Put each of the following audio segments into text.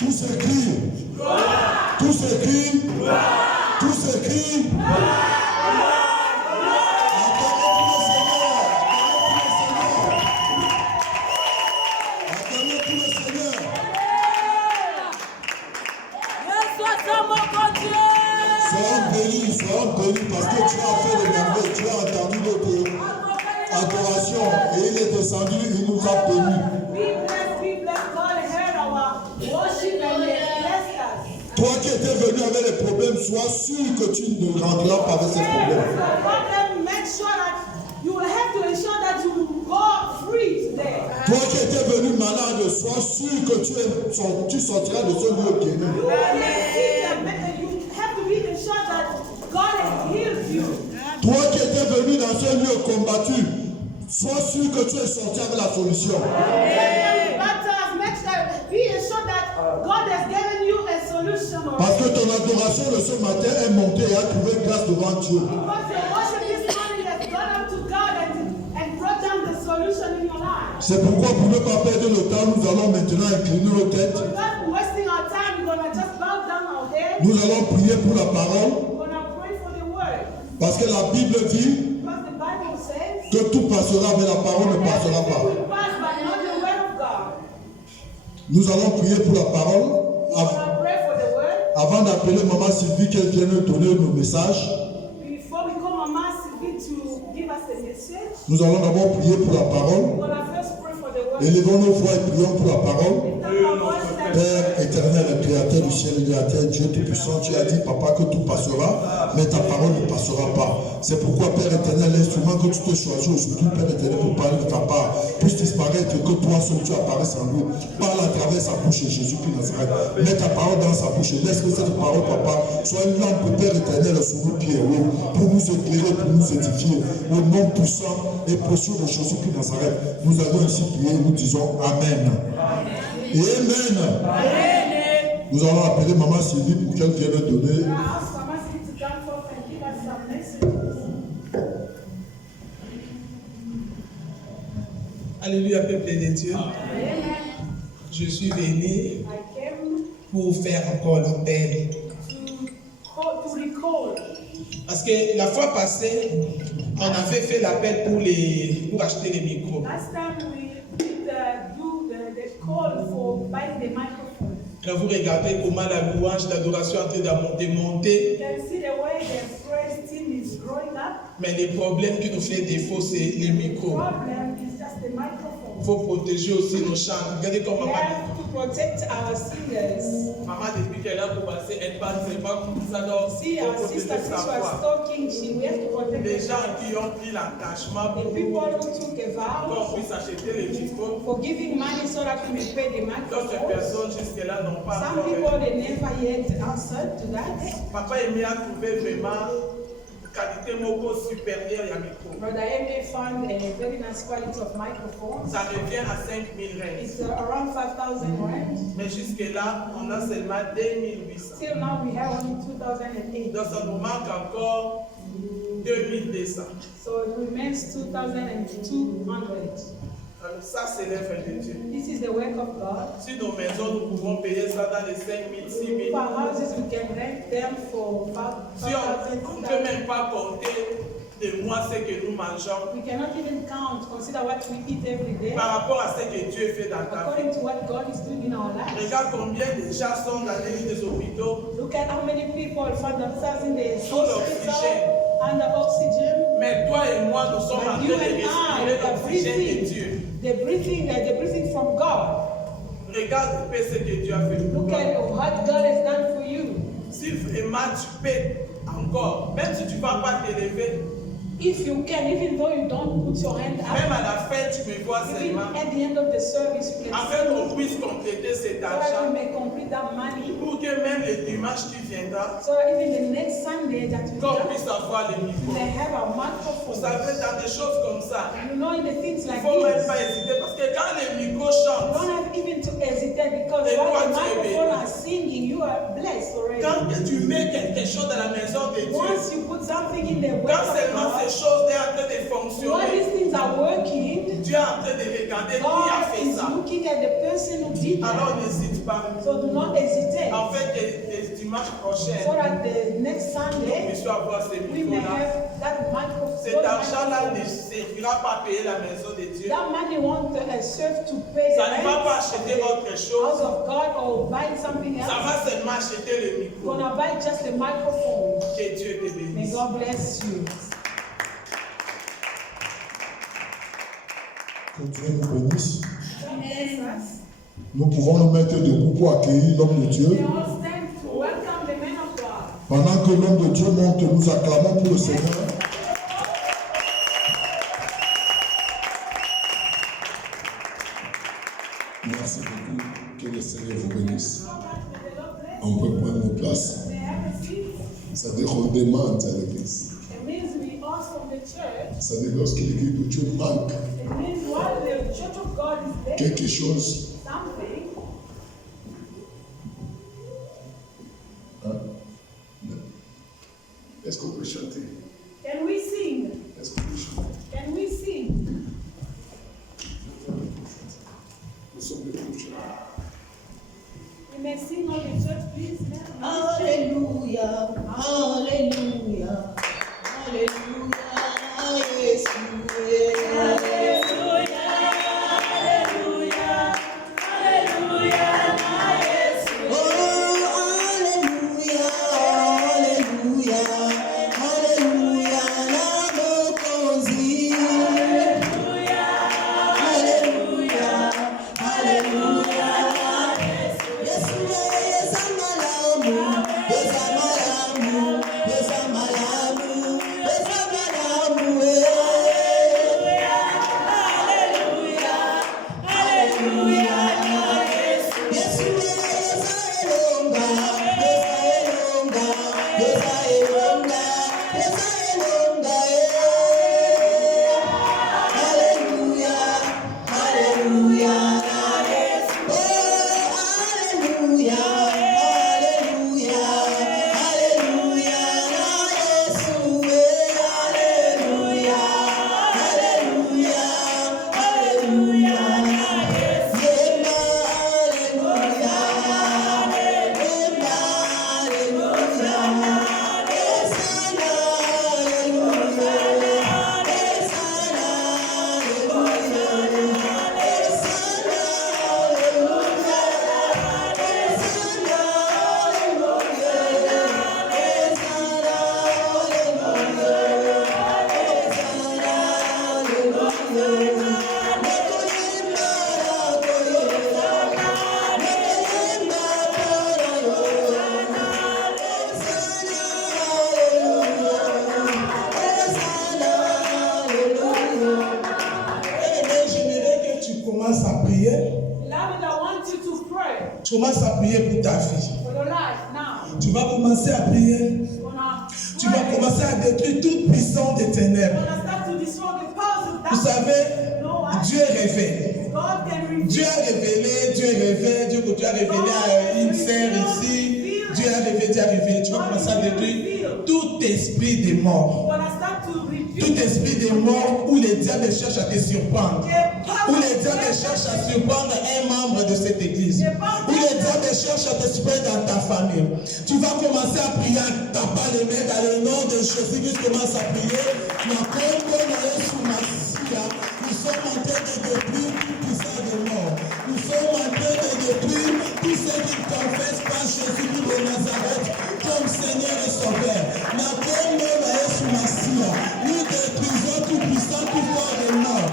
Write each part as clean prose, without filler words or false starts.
Tout s'écrit. Tout s'écrit. Tout s'écrit. Sois béni parce que tu as fait le merveille, tu as entendu notre adoration et il est descendu, il nous a bénis. Toi qui étais venu avec les problèmes, sois sûr que tu ne rendras pas avec ces problèmes. Toi qui étais venu malade, sois sûr que tu sortiras de ce lieu guéri. Toi qui étais venu dans ce lieu combattu, sois sûr que tu es sorti avec la solution. Parce que ton adoration de ce matin est montée et a trouvé grâce devant Dieu. C'est pourquoi pour ne pas perdre le temps, nous allons maintenant incliner nos têtes. Nous allons prier pour la parole. Parce que la Bible dit que tout passera, mais la parole ne passera pas. Nous allons prier pour la parole. Avant d'appeler Maman Sylvie, qu'elle vienne nous donner nos messages. Nous allons d'abord prier pour la parole. Élevons nos voix et prions pour la parole. Père éternel, créateur du ciel et de la terre, Dieu Tout-Puissant, tu as dit, Papa, que tout passera, mais ta parole ne passera pas. C'est pourquoi, Père éternel, l'instrument que tu te choisis aujourd'hui, Père éternel, pour parler de ta part, puisse disparaître, que toi seul tu apparaisses en nous. Parle à travers sa bouche, Jésus-Christ Nazareth. Mets ta parole dans sa bouche et laisse que cette parole, Papa, soit une lampe, Père éternel, sur nos pieds, pour nous éclairer, pour nous édifier. Au nom puissant et précieux de Jésus-Christ Nazareth, nous avons ainsi prié et nous disons Amen. Et Amen. Nous allons appeler Maman Sylvie pour qu'elle vienne donner. Alléluia, peuple de Dieu. Je suis venu pour faire encore l'appel. Parce que la fois passée, on avait fait l'appel pour acheter les micros. Quand vous regardez comment la louange, l'adoration est en train de monter, mais le problème qui nous fait défaut, c'est les micros. Il faut protéger aussi nos chants. Regardez comment maman. Maman, depuis qu'elle a commencé, elle parle seulement comme ça. Donc, pour protéger sa voix. Les gens qui ont pris l'engagement pour qu'on puisse acheter les micros. D'autres personnes jusque-là n'ont pas encore. Papa Aimé a trouvé vraiment qualité moko supérieure à micro. Brother Aimé found a very nice quality of microphone. Ça revient à 5,000 rand. It's around 5,000 rand. Mais jusque-là, on a seulement 2,800. Till now we have only 2,008. Donc ça nous manque encore 2,200. So it remains 2,200. Ça, c'est l'œuvre de Dieu. This is the work of God. Si nos maisons, nous pouvons payer ça dans les 5,000, 6,000. For houses, we can rent them for 5,000. Si on ne peut même pas compter de mois ce que nous mangeons. We cannot even consider what we eat every day. Par rapport à ce que Dieu fait dans ta vie. According to what God is doing in our lives. Regarde combien de gens sont dans les lits des hôpitaux. Look at how many people find themselves in the Sous l'oxygène. Under oxygen. Mais toi et moi, nous sommes en train de respirer l'oxygène de Dieu. The breathing from God. Regarde un peu ce que Dieu a fait pour Look toi. at what God has done for you. Si vraiment tu peux encore, même si tu ne vas pas t'élever, if you can, even though you don't put your hand up, même à la fin, tu me vois seulement. At the end of the service, you can afin qu'on puisse compléter cet so argent. that you may complete that money. Pour que même le dimanche tu viendras, so even the next Sunday that you qu'on puisse avoir les micros. they have a Vous microphone. savez, dans des choses comme ça, You know, in the things il ne like faut même this, pas hésiter parce que quand les micros you chantent, don't have even to hesitate because Et toi, while the tu es microphone béni. are singing, you are blessed already. quand tu mets quelque chose dans la maison de Dieu, Once you put something in the way quand of seulement God, ces choses sont en train de when fonctionner, these things are working, Dieu Dieu est en train de regarder qui a God fait is ça. looking at the person who did Alors that. n'hésite pas. So do not hesitate. En fait, les dimanches prochains, So that the next nous Sunday, puissions avoir ces we may micros-là. have that microphone. Cet argent-là ne servira pas à payer la maison de Dieu. That money won't serve to pay the Ça ne va pas rent acheter autre house chose. of God or buy something else. Ça va seulement acheter le micro. Gonna buy just a microphone. Que Dieu te May bénisse. God bless you. Que Dieu nous bénisse. Yes. Nous pouvons nous mettre debout pour accueillir l'homme de Dieu. We all stand to welcome the man of God. Pendant que l'homme de Dieu monte, nous acclamons pour le Seigneur. Merci beaucoup. Que le Seigneur vous bénisse. On peut prendre nos places. May I have a seat? Ça veut dire qu'on demande à l'église. It means we ask from the church. Ça veut dire lorsque l'église de Dieu manque It means while the church of God is there, quelque chose, something. est-ce qu'on peut chanter? Can we sing? Est-ce qu'on peut chanter? Can we sing? Nous sommes des chanteurs. We may sing on the church, please. Hallelujah, hallelujah, hallelujah, Yesu. Tu commences à prier pour ta vie. For your life now. Tu vas commencer à prier. Gonna Tu vas pray. commencer à détruire toute puissance des ténèbres. Gonna start to destroy the powers of Vous darkness. savez, No, what? Dieu révèle. God can reveal. Dieu a révélé, Dieu révèle, Dieu continue à révéler à une sœur ici. Dieu a révélé, Dieu a révélé. Tu vas commencer à détruire tout esprit de mort. Gonna start to reveal. Tout esprit de mort où les diables cherchent à te surprendre. Où les diables cherchent à surprendre un membre de cette église. Où les diables cherchent à te surprendre dans ta famille. Tu vas commencer à prier, t'as pas les mains dans le nom de Jésus. Commence à prier. Nous sommes en train de détruire tout ça de mort. Nous sommes en train de détruire tous ceux qui ne confessent pas Jésus de Nazareth comme Seigneur et Sauveur. Nous détruisons tout puissant, tout fort de mort.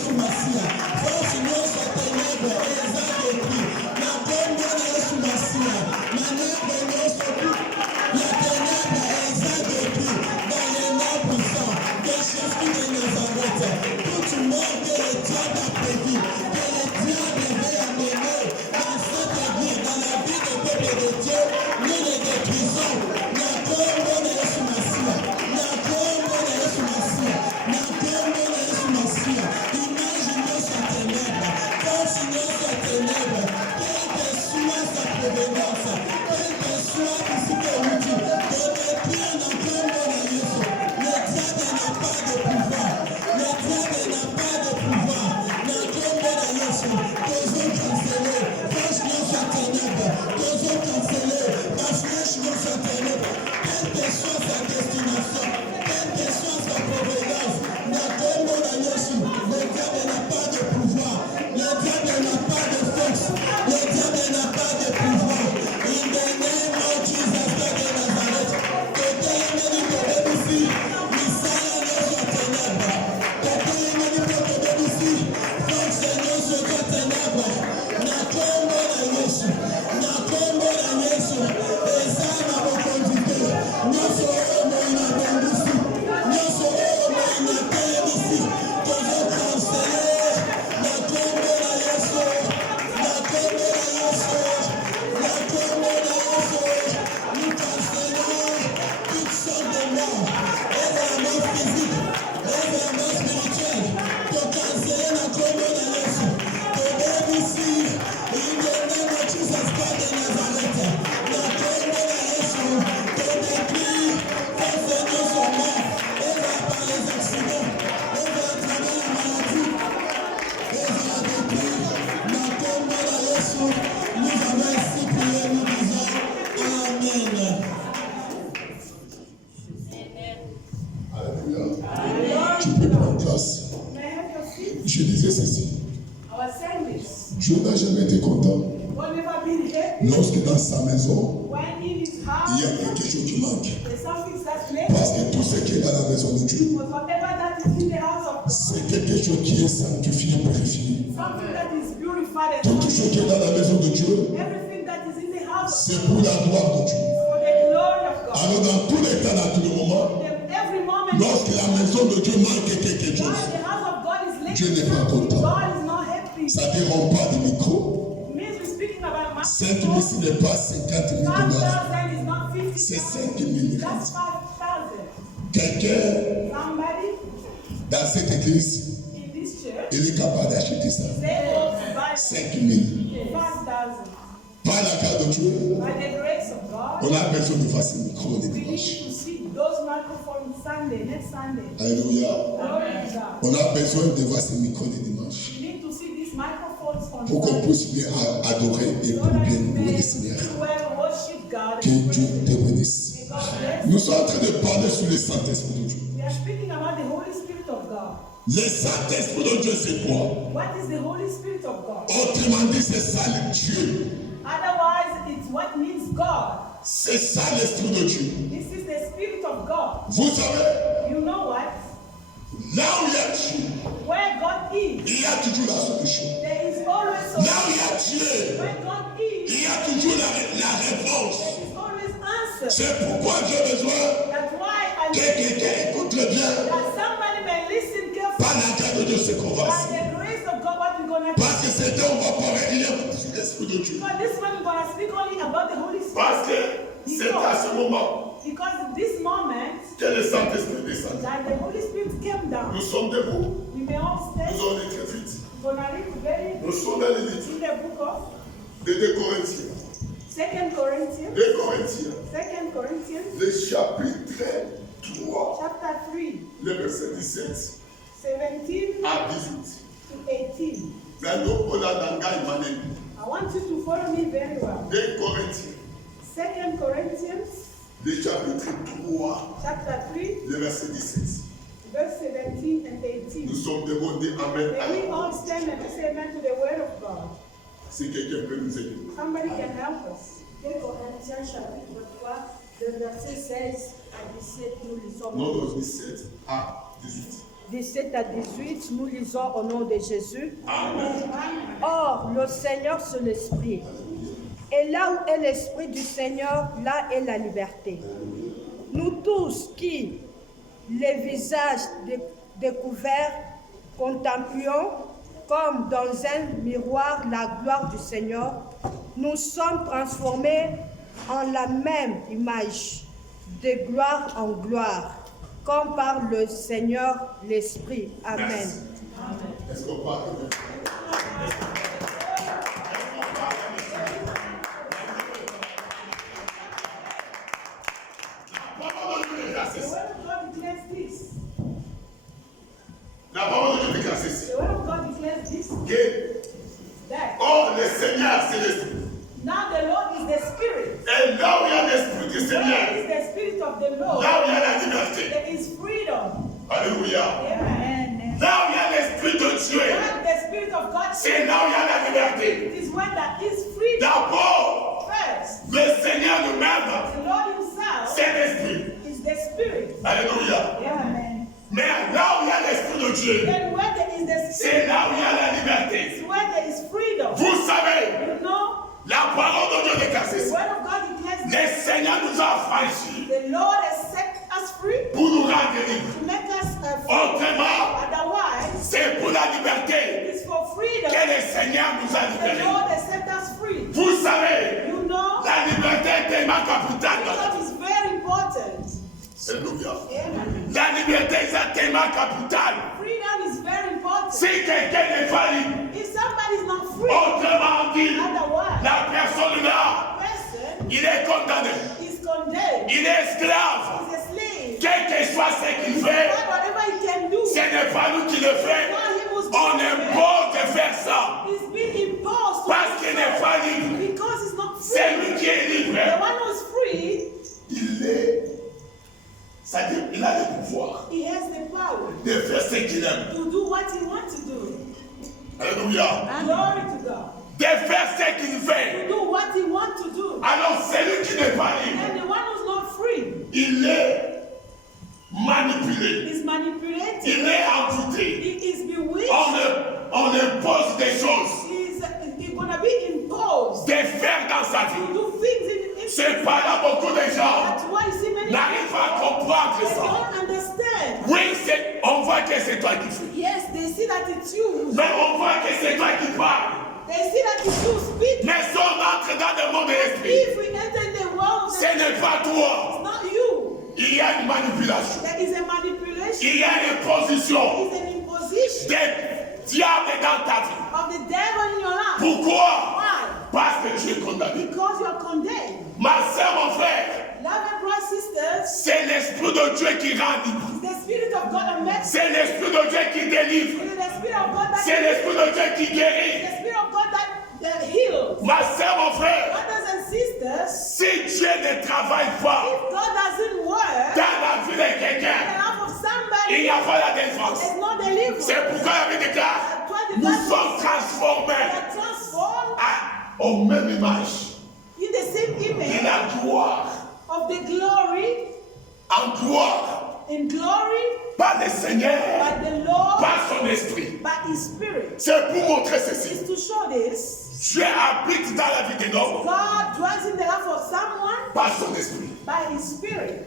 Force non sa ténèbre et les a détruits. La ténèbre non sa tout. La ténèbre et les a détruits. Dans les noms puissants de Jésus de Nazareth. Toute mort que le diable a prédit, que le diable avait amené dans cette église, dans la vie du peuple de Dieu, nous les détruisons. La tombe de Jésus Messia. La tombe de Jésus Messia. La tombe de Jésus Messia. Imaginez sa ténèbre. Continuez sa ténèbre. Quelle que soit sa provenance, quelle que soit ici que vous dites, de détruire la tombe de Jésus. Le diable n'a pas de pouvoir. Le diable n'a pas lorsque dans sa maison, when in his il house, y a quelque chose qui manque. there's something that's missing. Parce que tout ce qui est dans la maison de Dieu, Because whatever that is in the house of God, c'est quelque chose qui est sanctifié, purifié. something that is purified and Tout ce qui est dans la maison de Dieu, everything that is in the house of c'est pour la gloire de Dieu. God, for the glory of God. Alors dans tous les cas, dans tout le moment, Every moment, lorsque la maison de Dieu manque quelque while chose, the house of God is Dieu lifted, n'est pas content. God is not happy. Ça ne dérange pas de micro. It means we're speaking about a 5 000, ce n'est pas 50 000 dollars. 5,000 is not 50,000. C'est 5 000. That's 5,000. Quelqu'un Somebody dans cette église, in this church, il est capable d'acheter ça. they able to buy 5 000. 5,000. Par la grâce de Dieu, By the grace of God, on a besoin de faire ce micro le we need dimanche. to see those microphones Sunday, next Sunday. Alléluia. Glory to God. On a besoin de voir ce micro le dimanche We need to see these microphones on pour qu'on Sunday. puisse bien adorer et So pour that bien we louer may le Seigneur. well worship God. Que Dieu te bénisse. May God bless. Nous sommes en train de parler sur le Saint-Esprit de Dieu. We are speaking about the Holy Spirit of God. Le Saint-Esprit de Dieu, c'est quoi? What is the Holy Spirit of God? Autrement dit, c'est ça le Dieu. Otherwise, it's what means God. C'est ça l'Esprit de Dieu. This is the Spirit of God. Vous savez, You know what? là où il y a Dieu, Where God is, il y a toujours la solution. there is always Là où il y solution. a Dieu, Where God is, il y a toujours la réponse. there is always answer. C'est pourquoi j'ai besoin That's why I que quelqu'un écoute bien. that somebody may listen Par carefully. la grâce de Dieu, c'est qu'on va. By the grace of God, what we're gonna do. Parce que c'était, on va parler rien sur l'Esprit de Dieu. Because this one we're gonna speak only about the Holy Parce Spirit. que c'est à ce moment Because this moment que le Saint-Esprit descend. that the Holy Spirit came down, Nous sommes debout. we may all stand. Nous allons écrire vite. We're gonna read very Nous sommes dans les livres in the book of de 2 Corinthiens. 2 Corinthians, 2 Corinthiens, 2 Corinthians, le chapitre 3, chapter 3, le verset 17 17 à 18. to 18. Maintenant, on a dans Gaï Manen. I want you to follow me very well. 2 Corinthiens, 2 Corinthians, le chapitre 3, chapter 3, le verset 17. verse 17 and Nous 18. sommes debout, on dit Amen. May we all stand and say amen to the word of God. Si quelqu'un peut nous aider. Somebody can help us. 2 Corinthiens chapitre 3, le verset 16 à 17, nous lisons. Non, non, 17 à 18. 17 à 18, nous lisons au nom de Jésus. Amen. Or, le Seigneur, c'est l'Esprit. Et là où est l'Esprit du Seigneur, là est la liberté. Nous tous qui, les visages découverts, contemplions comme dans un miroir la gloire du Seigneur, nous sommes transformés en la même image, de gloire en gloire, comme par le Seigneur l'Esprit. Amen. Merci. Est-ce qu'on parle de The word of God declares this. La parole de Dieu déclare ceci. The word of God declares this. Que, That or le Seigneur, c'est l'Esprit. now the Lord is the Spirit. Et là où il y a l'Esprit du Where Seigneur, is the Spirit of the Lord? là où il y a la liberté. There is freedom. Alléluia. Amen. Là où il y a l'Esprit de Dieu, Where the Spirit of God c'est là où il y a la liberté. it is where there is freedom. D'abord, First, le Seigneur nous-mêmes, the Lord Himself c'est l'Esprit. is the Spirit. Alléluia. Amen. Mais là où il y a l'Esprit de Dieu, Then where there is the c'est Spirit, là où il y a la liberté. is where there is freedom. Vous savez, You know, la parole de Dieu déclare the ceci. word of God declares Le that Seigneur nous a affranchis the Lord has set us free pour nous rendre libres. to make us free. Autrement, Otherwise, c'est pour la liberté it is for freedom. que le Seigneur nous a The libérés. Lord has set us free. Vous savez, You know, la liberté est tellement capitale dans la that vie. is very important. Alléluia. Amen. La liberté est tellement capitale. Freedom is very important. Si quelqu'un n'est pas libre, If somebody is not free, autrement dit, otherwise, la personne là, person il est condamné. is condemned. Il est esclave. He's a slave. Quel que soit ce qu'il fait, Whatever he can do, ce n'est pas nous qui le faisons. not him who's On doing it. impose de faire ça. He's been imposed to Parce do qu'il so. n'est pas libre. Because he's not C'est free. lui qui est libre. The one who's free, Il est. C'est-à-dire, il a le pouvoir he has the power de faire ce qu'il aime. to do what he wants to do. Alléluia. Glory to God. De faire ce qu'il To fait. do what he wants celui qui n'est pas libre, And the one who's not free il est manipulé, is manipulated. il est amputé. He is bewitched. On impose des choses, He's going to be imposed des faits dans sa to vie. do things in C'est pas là beaucoup de gens That's why you see many n'arrivent pas à people, comprendre they ça. don't understand. Oui, on voit que c'est toi qui fais. Yes, they see that it's you. Mais on voit que c'est toi qui parles. They see that it's you speaking. Mais si on entre dans le monde de l'esprit, If we enter in the world, ce n'est pas toi. it's not you. Il y a une manipulation. There is a manipulation. Il y a une position It's an imposition des diables dans ta vie. of the devil in your life. Pourquoi? Why? Parce que tu es condamné. Because you are condemned. Ma soeur, mon frère, Loved brothers and sisters, c'est l'Esprit de Dieu qui rend libre. it's the Spirit of God that makes. C'est l'Esprit de Dieu qui délivre. It is the Spirit of God that. C'est l'Esprit de Dieu qui guérit. The Spirit of God that heals. Ma soeur, mon frère, Brothers and sisters, si Dieu ne travaille pas if God doesn't work dans la vie de in the quelqu'un, life of il somebody, n'y a pas la défense. it's not deliverance. C'est pourquoi la Bible déclare, nous sommes We transformés are transformed au même image in the same de image la gloire of the glory, en gloire in glory, par le Seigneur, by the Lord, par son esprit. by His Spirit. C'est pour montrer ceci. Is to show this. Dieu habite dans la vie d'un homme God dwells in the life of someone par son esprit. by His Spirit.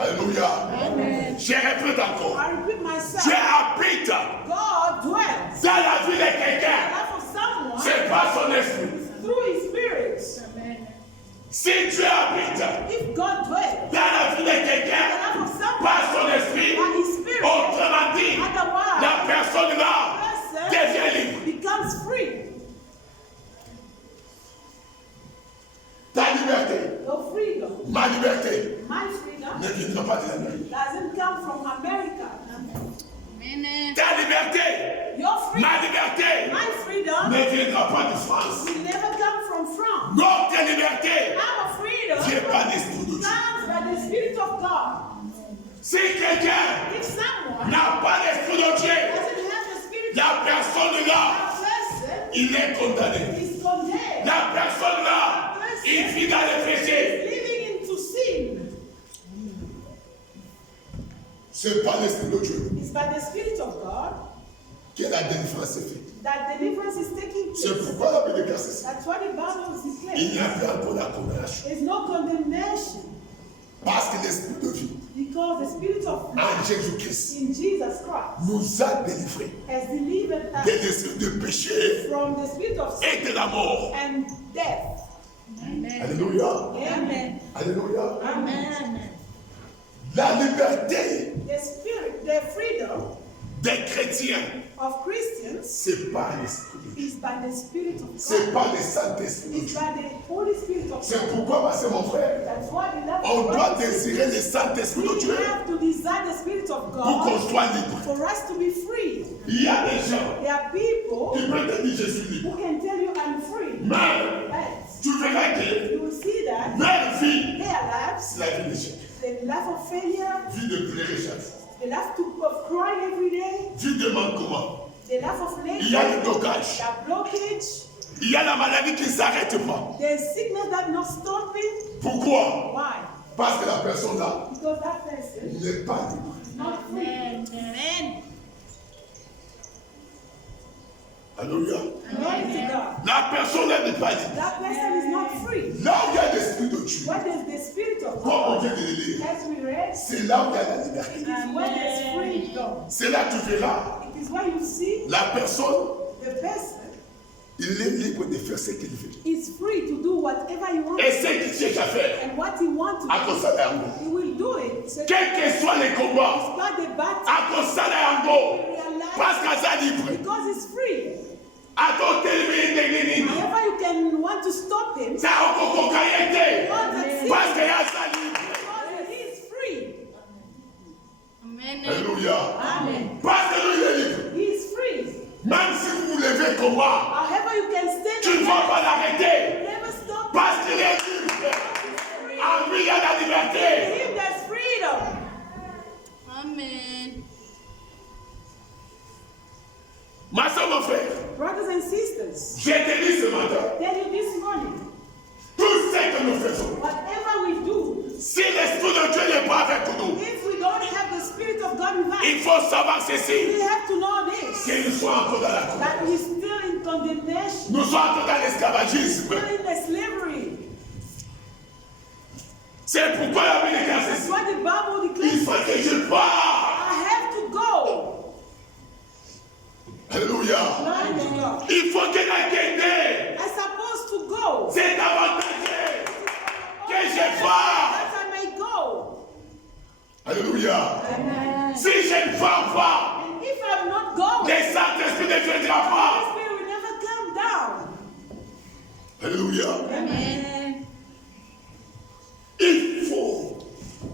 Alléluia. Amen. Je répète encore. I repeat myself. Dieu habite God dwells dans la vie de in the quelqu'un. life of someone C'est par son esprit. through His Spirit. Si Dieu habite If God dwells dans la vie de in the quelqu'un life of par someone son esprit, by His Spirit, autrement dit, otherwise, la personne là person devient libre. becomes free. Ta liberté, Your freedom, ma liberté, my freedom, ne viendra pas de l'Amérique. doesn't come from America. Ta liberté, Your freedom, ma liberté, my freedom, ne viendra pas de France. will never come from France. Notre liberté Our freedom vient pas d'esprit de Dieu. comes by the Spirit of God. Si quelqu'un If someone n'a pas l'esprit de Dieu, doesn't have the Spirit of la personne là, that person il est condamné. is condemned. La personne là, il vit dans le péché. Living into sin. C'est pas l'esprit de Dieu It's by the Spirit of God que la délivrance est faite. that deliverance is taking C'est place. pourquoi la Bible déclare ceci. That's what the Bible Il n'y declares. a plus encore la condamnation. There's no condemnation Parce que l'esprit de vie because the Spirit of en life Jésus-Christ in Jesus Christ nous a délivrés has delivered de us l'esprit de péché from the spirit of sin et de la mort. and death. Alléluia. Amen. Alléluia. Amen. La liberté The spirit, the freedom des chrétiens, of Christians c'est pas l'esprit de Dieu. is by the Spirit of C'est God. pas le Saint-Esprit de It's Dieu. by the Holy Spirit of C'est God. pourquoi, ma soeur, mon frère, That's why we love on doit God. désirer le Saint-Esprit de We Dieu have to desire the Spirit of pour qu'on God soit libre. for us to be free. Il y a des gens There are people qui peuvent te dire je suis libre. who can tell you I'm free. Mais But tu verras que you will see that leur vie, their lives, c'est la vie d'échec. the life of failure, Vie de pleurer chaque fois. the life of crying every day, Vie de manquement. the life of Il y a laziness, des blocages. the blockage, Il y a la maladie qui ne s'arrête pas. the sickness that not stopping. Pourquoi? Why? Parce que la personne là Because that person n'est pas libre. is not free. Amen. Alléluia. Glory to God. La personne là n'est pas libre. That person is not free. Là où il y a l'esprit de Dieu, What is the Spirit of comme on God? vient de le lire, As we read, c'est là où il y a la liberté. it is where there's freedom. C'est là que tu verras It is where you see la personne, the person il est libre de faire ce qu'il veut. is free to do whatever he wants Et ce qu'il cherche à faire, and what he wants à to cause do, de yango. he will do it. So Quels que soient les combats, not the battle à cause de yango, realize parce qu'à ça libre, because he's free. à côté de lui, However you can want to stop him, ça a encore caractère, because parce qu'il y a ça libre. he is free. Alléluia. Amen. Parce que lui, il est libre. He is free. Même si vous vous levez combat, However you can stand tu ne vas against, pas l'arrêter. never stop Parce qu'il est libre. En lui, il y a la liberté. him. There's freedom. Amen. Ma soeur, mon frère, Brothers and sisters, j'ai te dit ce matin, tell you this morning, faut savoir ceci. We have to know this. Que nous sommes encore dans la condamnation. That we're still in condemnation. Nous sommes encore dans l'esclavagisme. Still in the slavery. C'est pourquoi la Bible déclare That's ceci. why the Bible Il declares faut que je parte. I have to go. Alléluia. Glory to God. Il faut que la quête. I'm supposed to go. C'est avantageux que je parte. That I may go. Alléluia. Amen. Si je ne vais pas, And if I'm not going, le Saint-Esprit ne viendra the pas. Spirit will never come down. Alléluia. Amen. Il faut,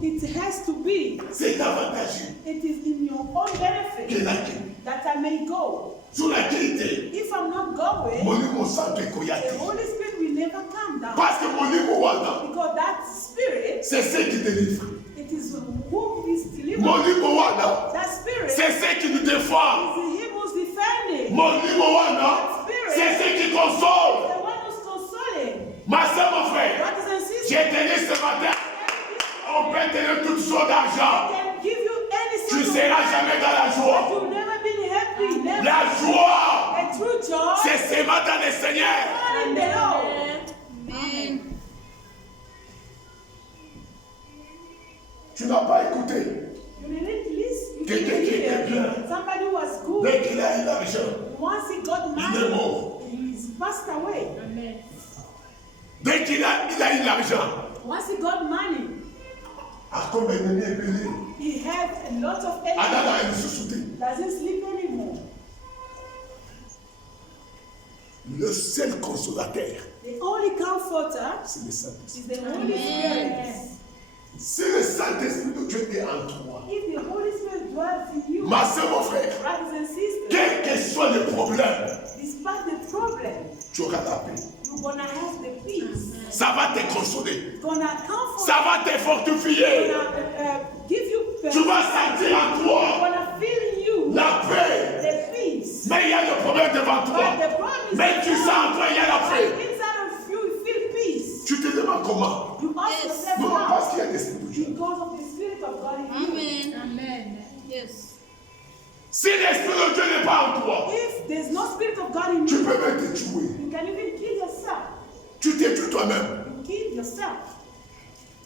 It has to be. c'est avantageux It is in your own que benefit la quête. that I may go. Sur la quête, If I'm not going, mon niveau santé the koyate. Holy Spirit will never come down. Parce que mon niveau wana, Because that Spirit, c'est ce qui délivre. it is whom is delivering. Mon niveau wana, That Spirit c'est ce qui nous défend. is him who's defending. Mon niveau wana, c'est ce qui console. The one who's consoling. Ma soeur, mon frère, Brothers and j'ai sisters, tenu ce matin. On peut tenir toutes sortes d'argent. I can give you any Tu sort of seras jamais dans la but joie. you'll never be happy. Never. La joie, A true joy c'est seulement dans le Seigneur. in the Lord. Amen. Tu n'as pas écouté. You didn't listen. You Quelqu'un didn't qui était hear. bien. Somebody who was good. Dès qu'il a eu l'argent, Once he got il est married, mort. he's passed away. Dès qu'il a eu l'argent, Once he got money, à comme ennemi est béni. he had a lot of Adana energy. est sous-souté. Doesn't sleep anymore. Le seul consolateur, The only comforter c'est le Saint-Esprit. is the Holy Spirit. Si le Saint-Esprit de Dieu est en toi, If the Holy Spirit dwells in you, ma soeur, mon frère, brothers and sisters, quel que soit le problème, despite the problem, tu auras la paix. you're gonna have the peace. Ça va te consoler. Gonna comfort. Ça va te fortifier. Gonna give you peace. Tu vas sentir en toi Gonna feel in you la paix. the peace. Mais il y a le problème devant But toi. the problem is Mais tu sens en toi, il y a la paix. inside of you, you feel peace. Tu te demandes comment. You ask yourself Non, how. parce qu'il y a l'Esprit de Dieu. Because of the Spirit of God in you. Amen. Yes. Si l'Esprit de Dieu n'est pas en toi, If there's no Spirit of God in tu you, peux même te tuer. you can even kill yourself. Tu te tues toi-même. You kill yourself.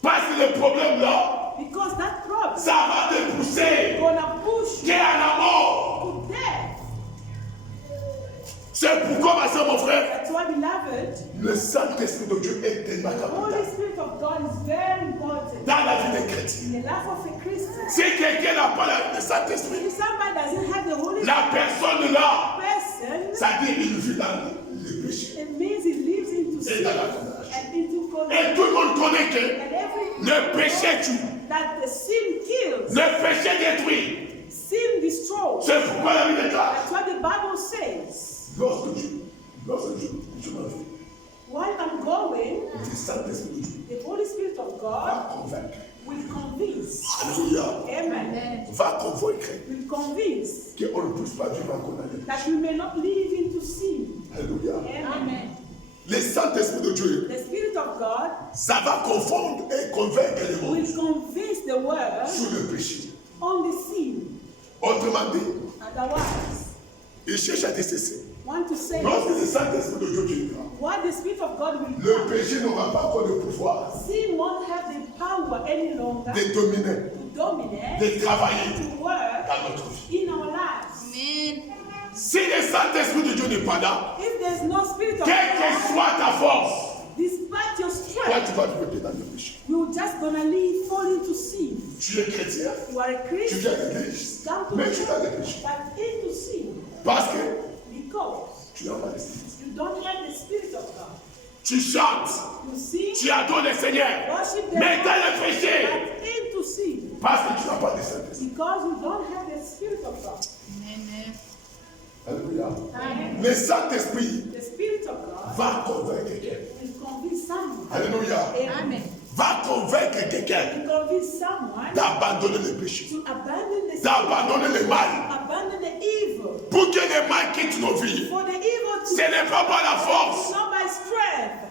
Parce que le problème là, Because that problem ça va te pousser. gonna push Qui est you à la mort. to death. C'est pourquoi, ma soeur, mon frère, That's why, beloved, le Saint-Esprit de Dieu est tellement the capital Holy Spirit of God is very important dans la vie des chrétiens. in the life of a Christian. Si quelqu'un n'a pas le Saint-Esprit, If somebody doesn't have the Holy la personne là, Spirit, ça dit qu'il vit dans le péché it means he lives into et sin dans la condamnation. and into Et condemnation. tout le monde connaît que And every le péché tue, that the sin kills, le péché détruit. sin destroys. C'est pourquoi la Bible déclare. That's what the Bible says. Lorsque je m'en vais, While I'm going, le Saint-Esprit de Dieu the Holy Spirit of God va convaincre. will convince. Alléluia. Amen. Va convaincre Will convince qu'on ne puisse pas vivre en condamnation. that we may not live into sin. Alléluia. Amen. Le Saint-Esprit de Dieu, The Spirit of God ça va confondre et convaincre le monde will convince the world sur le péché. on the sin. Autrement dit, Otherwise, il cherche à te cesser. want to say Lorsque le Saint-Esprit de Dieu viendra, what the Spirit of God will le come. péché n'aura pas encore le pouvoir Sin won't have the power any longer de dominer, to dominate, de travailler to work dans notre vie. in our lives. Amen. Si le Saint-Esprit de Dieu n'est pas là, If there's no Spirit of quelle que God, soit ta force, despite your toi strength, tu vas te dans le péché. you're just gonna fall into sin. Tu es chrétien, You are a tu Christian, viens à l'église, come to mais tu es dans le church, péché. but into sin Parce que because tu n'as pas l'Esprit. you don't have the Spirit of God. Tu chantes, You sing, tu adores le Seigneur, worship the mais dans Lord, le péché, but into sin parce que tu n'as pas de Saint-Esprit. because you don't have the Spirit of God. Amen. Alléluia. Amen. Le Saint-Esprit The Spirit of God va convaincre quelqu'un. will convince someone. Alléluia. Amen. Va convaincre quelqu'un Will convince someone d'abandonner le péché, to abandon the sin, d'abandonner le mal, abandon the evil. pour que le mal quitte nos vies. For the evil Ce to n'est pas par la force, not by strength,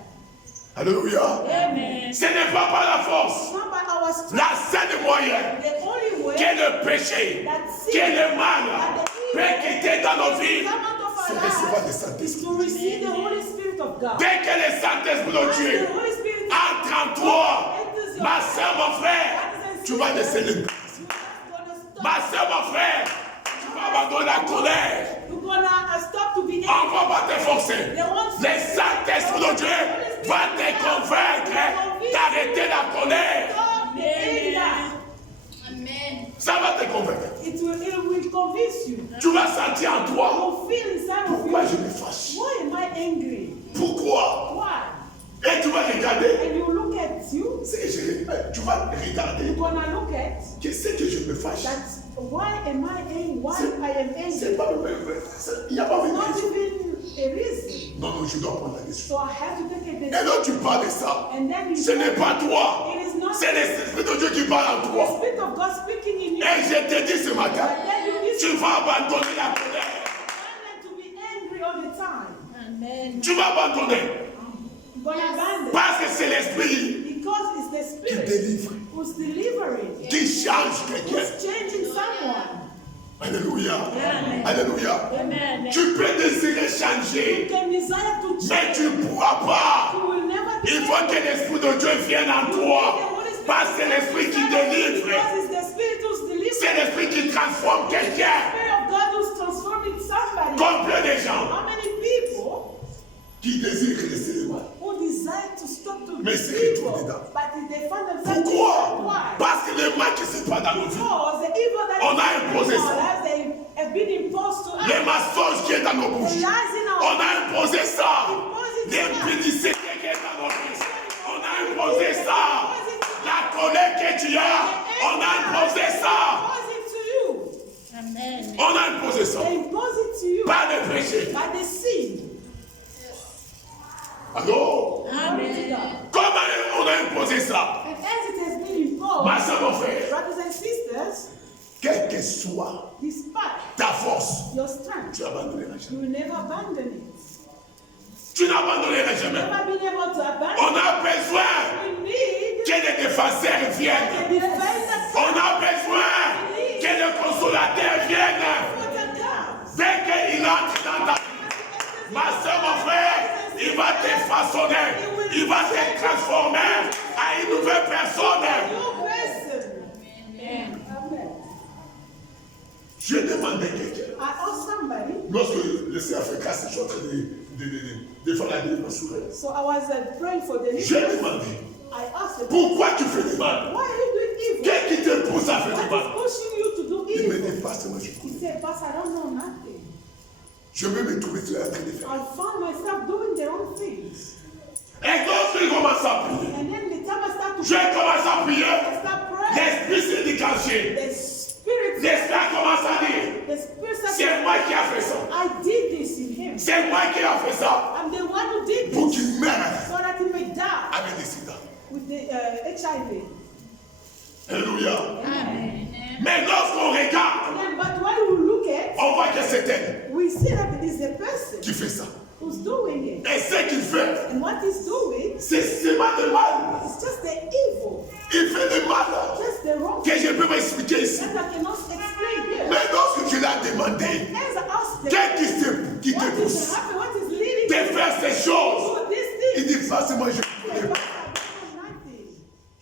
Alléluia. Amen. Ce n'est pas par la force. It's not by our strength. La seule moyen The only way que le péché, que le mal peut quitter dans nos vies, come out of c'est our recevoir le lives is Saint-Esprit. to receive the Holy Spirit of God. Dès que le Saint-Esprit de As Dieu the Holy Spirit entre en toi, enters your ma soeur, mon frère, tu vas déceler. Ma soeur, mon frère, tu vas abandonner la colère. you're gonna stop to be On ne va pas te forcer. Le Saint-Esprit de Dieu va te convaincre d'arrêter la colère. Stop the anger. Amen. Ça va te convaincre. It will convince you. Tu vas sentir en toi. You feel inside of Pourquoi you. je me fâche? Why am I angry? Pourquoi? Why? Et tu vas regarder. And you look at you. Ce que tu vas regarder. You're gonna look at Qu'est-ce que je me fâche? that. Why am I angry? Why I am C'est angry? pas il n'y a pas de Not raison. even a reason. Non, non, je dois prendre la décision. So I have to take a Et decision. là, tu parles de ça. And then you Ce n'est pas toi. It is not C'est l'Esprit de Dieu qui parle en the toi. Spirit of God speaking in you. Et je te dis ce matin, But then you need tu vas abandonner la colère. to be angry all the time. Amen. Tu vas abandonner. You're gonna abandon Parce que c'est l'Esprit because it's the qui Spirit délivre, who's delivering, qui change quelqu'un. who's changing someone. Alléluia. Alléluia. Amen. Tu peux désirer You changer, can desire to mais change. tu ne pourras pas. You will never be Il faut que l'Esprit de Dieu vienne en toi. Parce que c'est l'Esprit qui délivre. because it's the Spirit who's delivering. C'est l'Esprit qui transforme The quelqu'un. Spirit of God who's transforming somebody. Combien de gens How many people qui désirent laisser le mal? who desire to stop to Mais be c'est que tout evil, est dedans. but they find themselves Pourquoi? why? Parce que le mal qui se passe dans nos vies, Because the evil that On a is imposé in our ça. lives, they have been imposed to us. les mensonges qui est dans nos The bouches, lies in our on a imposé ça. Imposé Les ça. publicités qui est dans nos vies, on a imposé ça. La colère que tu as, on a imposé ça. impose it to you. Amen. On a imposé ça. They impose it to you Pas de péché. by the sin. Alors, Amen. comment on a imposé ça? And as it has been imposed, Ma soeur, mon frère, brothers and sisters, quelle que soit despite ta force, your strength, tu abandonneras you jamais. will never abandon it. Tu n'abandonneras jamais. Never been able to abandon On a besoin We need que les défenseurs viennent. a defender On a besoin que le consolateur vienne. for the God. Dès qu'il entre dans ta vie, ma soeur, mon frère, il va te façonner. Il va te transformer à une nouvelle personne. Your person. Amen. Amen. Je demandais à quelqu'un, I asked somebody, lorsque le Seigneur fait grâce, je suis en train de faire la délivrance sur elle. so I was praying for the J'ai leader. demandé, I asked him, pourquoi tu fais du mal? why are you doing evil? Qu'est-ce qui te pousse à faire du What mal? is pushing you to do Il me evil? dit, pasteur, moi je He connais. said, Pastor, I don't know nothing. Je veux me trouver sur la train de faire. I found myself doing the wrong things. Et quand je commence à prier, And then the time I start to je commence à prier, I start praying. l'esprit s'est dégagé. The Spirit, L'esprit commence à dire, the Spirit c'est said, moi qui a fait ça. I did this in him. C'est moi qui a fait ça. I'm the one who did Pour this qu'il meure so that he may die avec des sida. with the HIV. Alléluia. Amen. Mais lorsqu'on regarde, And then, but when we look at, on voit que c'est elle we see that it is the person qui fait ça. who's doing it. Et ce qu'il fait, And what he's doing c'est seulement de mal. is just the evil, Il fait de mal just the wrong que je peux m'expliquer ici. that I cannot explain here. Mais lorsque je l'ai demandé, As I asked them, qu'est-ce qui te what is pousse happening? What is leading de you faire ces to choses? do this Il thing? dit, forcément, je ne I connais don't pas. know nothing.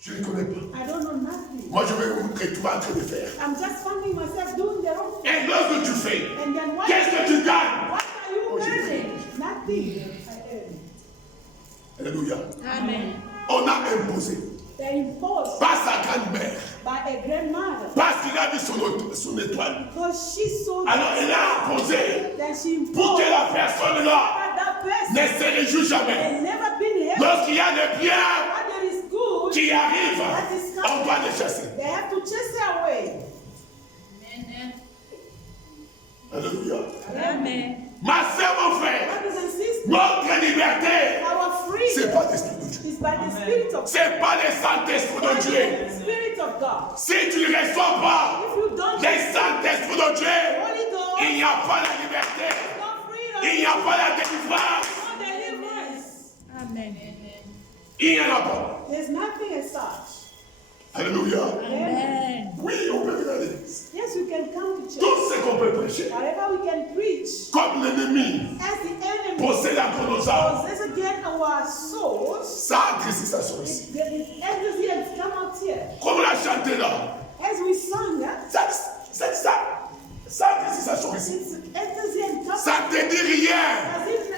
Je ne connais pas. I don't know nothing. Moi, je vais vous montrer tout en train de faire. I'm just finding myself doing the wrong thing. Et lorsque tu fais, And then what? qu'est-ce que tu gagnes? What are you learning? Nothing. Alléluia. Amen. On a imposé They're imposed par sa grand-mère, by a grandmother parce qu'il a mis son étoile. because she saw Alors, il this. a imposé Then she pour imposed que la personne là that person ne se réjouisse jamais. had never been here. Lorsqu'il y a des biens What there is good, qui arrivent, on va les chasser. they have to chase it away. Amen. Alléluia. Amen. Ma soeur, mon frère, Brothers and sisters, notre liberté, our c'est freedom pas l'esprit de Dieu. is by the Spirit of God. C'est pas le Saint-Esprit By de Dieu. the Spirit of God. Si tu ne reçois pas If you don't le Saint-Esprit de Dieu, Holy Ghost, il n'y a pas la liberté. no freedom, Il n'y a pas la délivrance. no deliverance. Amen. Il n'y en a pas. There's nothing as such. Alléluia. Amen. Oui, on peut venir à l'église. Yes, we can come to church. Tout ce qu'on peut prêcher. However, we can preach. Comme l'ennemi As the enemy possède encore nos âmes. possesses again our souls, Ça a créé ça sur ici. there is enthusiasm come out here. Comme on l'a chanté là. As we sung, Ça a créé ça sur ici. it's enthusiasm come Ça ne te dit rien. does it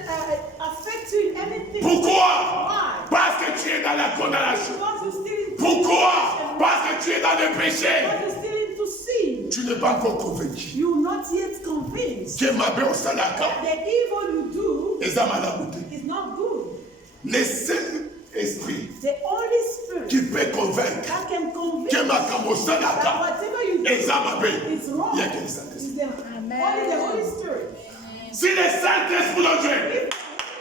affect you in anything? Pourquoi? Why? Parce que tu es dans la condamnation. Because you're still in Pourquoi? Parce que tu es dans le péché. Because you're still into sin. Tu n'es pas encore convaincu. You're not yet convinced Que ma belle au salaka. that the evil you do Et ça m'a la goûté. is not good. Le Saint-Esprit The Holy Spirit qui peut convaincre that can convince que ma cam au that salaka. whatever you do Et ça m'a belle. is wrong. Il y a que le Saint-Esprit. Is only the Holy Spirit. Si le Saint-Esprit de Dieu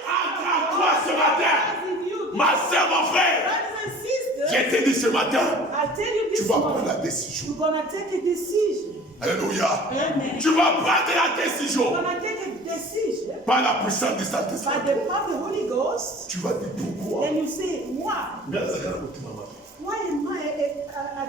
entre à toi ce matin, As in you, ma soeur, mon frère, brothers and sisters, je t'ai dit ce matin, I tell you tu this vas prendre la morning, décision. you're gonna take a decision. Alléluia. Amen. Tu vas prendre la You're décision gonna take a decision par la puissance du by Saint-Esprit. the power of the Holy Ghost. Tu vas dire pourquoi. Then you say, why? Why am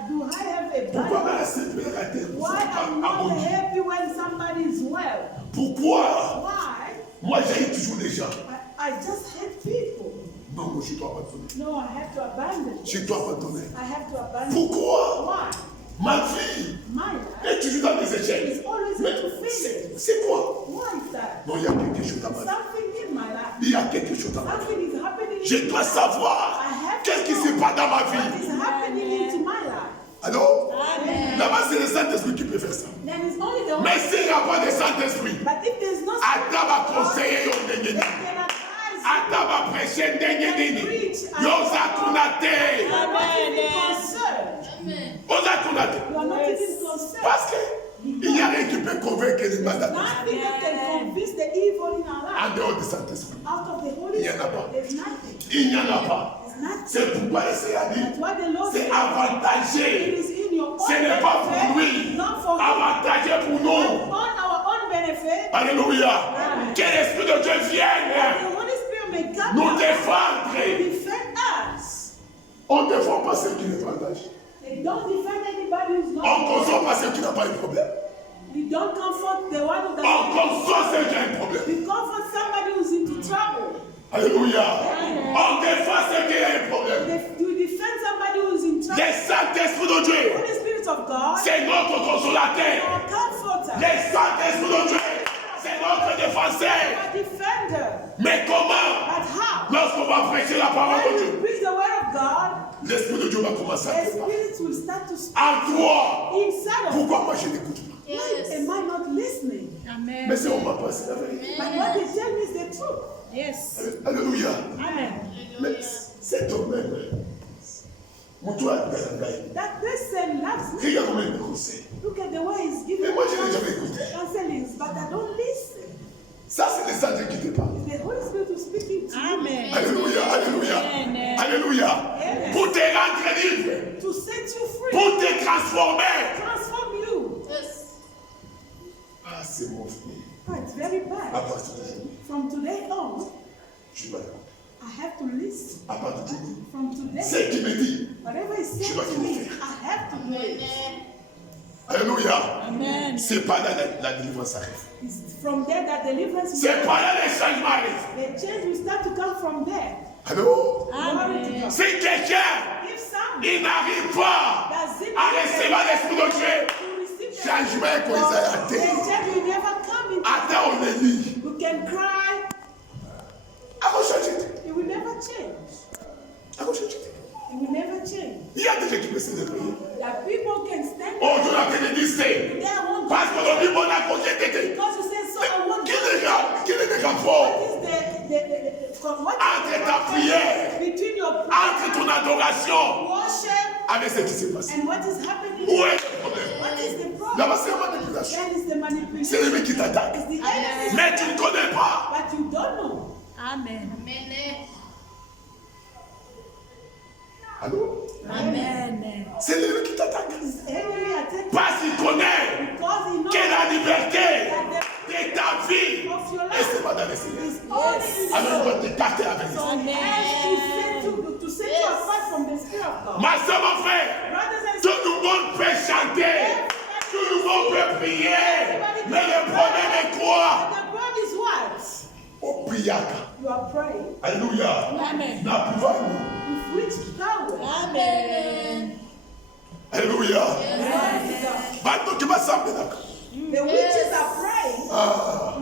do I have a Pourquoi bad? ma sécurité Why I'm not happy when somebody is well? Pourquoi Why? moi j'ai toujours les gens. I just hate people. Non, moi je dois abandonner. No, I have to abandon. Je dois abandonner. I have to abandon. Pourquoi Why? ma vie My life est toujours dans des échecs. is always Mais into failure. c'est quoi? Why is that? Non, il y a quelque chose dans ma vie. Something in my life. Il y a quelque chose dans ma vie. Something is happening. Je dois savoir qu'est-ce qui se passe dans ma What vie. is happening into my life. Alors, Amen. là-bas c'est le Saint-Esprit qui peut faire ça. Then it's only the Mais s'il n'y a pas de Saint-Esprit, But if there's no Adam va conseiller au they Ndengeni. can advise Adam va prêcher Ndengeni. you. Yosa Kunate. You are not even concerned. Osa Kunate. You are not even concerned. Parce que il n'y a rien qui peut convaincre les malades. Nothing that can convince the evil in our life. En dehors du Saint-Esprit. Out of the Holy Il y en a pas. Spirit, there's nothing. Il n'y en a pas. There's nothing. C'est pourquoi le Seigneur dit, That's why the Lord c'est said, it avantagé. is in your own Ce n'est pas pour benefit, lui. not for him, Avantagé pour but nous. on our own benefit. Alléluia. Amen. Que l'Esprit de Dieu The vienne Holy Spirit may come nous down défendre. and defend us. On ne défend pas ceux qui ne sont pas âgés. They don't defend anybody who's On not. console pas ceux qui n'ont pas de problème. We don't comfort the one who On doesn't. console ceux qui ont un problème. We comfort somebody who's into trouble. Alléluia. On défend ceux qui ont un problème. We defend somebody who's in trouble. Le Saint-Esprit de Dieu, The Holy Spirit of God, c'est notre consolateur. our comforter, Le Saint-Esprit de Dieu, c'est notre défenseur. our defender. Mais comment? But how? Lorsqu'on va prêcher la parole de When Dieu, you preach the word of God, l'Esprit de Dieu va commencer à the te parler. Spirit will start to speak En toi. inside of you. Pourquoi moi je n'écoute pas? Why am I not listening? Amen. Mais c'est on m'a passé la vérité. But what they tell me is the truth. Yes. Alléluia. Amen. Mais cet homme-même, mon toit est dans That person loves me. regarde comment il me conseille. Look at the way he's giving Mais moi je me n'ai jamais écouté. counselings, but I don't listen. Ça c'est le Saint-Dieu qui te parle. The Holy Spirit is speaking to you Amen. Alléluia, alléluia, Amen. alléluia. Pour te rendre libre, to set you free, pour te transformer. transform you. Ah, c'est mon frère. Oh, it's very À bad. partir d'aujourd'hui, From today on, je dois écouter. I have to listen. À partir d'aujourd'hui, From today, ce qu'il me dit. whatever he says to me, I have to do it. Alléluia. Amen. C'est pas là la délivrance arrive. It's from there that deliverance will C'est pas là les changements arrivent. The change will start to come from there. Allô? Amen. Si quelqu'un If some il n'arrive pas à recevoir l'Esprit de Dieu, changement qu'on les a the change will never come in. attends, on est lit. You can cry, Avant de changer. it will never change. Avant de changer. It will never change. Il y a des gens qui peuvent se débrouiller. That people can stand Oh, je l'ai dit, c'est. there won't Parce que le Bible n'a pas été. because you say so I want Quel est le rapport what is entre ta prière, between your entre ton adoration worship avec ce qui s'est passé? and what is happening? Où est le problème? What is the problem? Là-bas, c'est la manipulation. That is the C'est manipulation. l'ennemi qui t'attaque. It's the enemy. Mais tu ne connais pas. But you don't know. Amen. Allô? Amen. C'est l'ennemi qui t'attaque. It's the enemy attacking Parce qu'il connaît because he knows que la liberté that de ta vie of your et life c'est pas dans les Seigneurs. is only in the Alors on Lord. doit t'écarter avec ça. So he has to set You are praying. Alléluia. Amen. Na pouvoir. With which power? Amen. Alléluia. Maintenant qui m'a semblé d'accord. The witches are praying. Ah.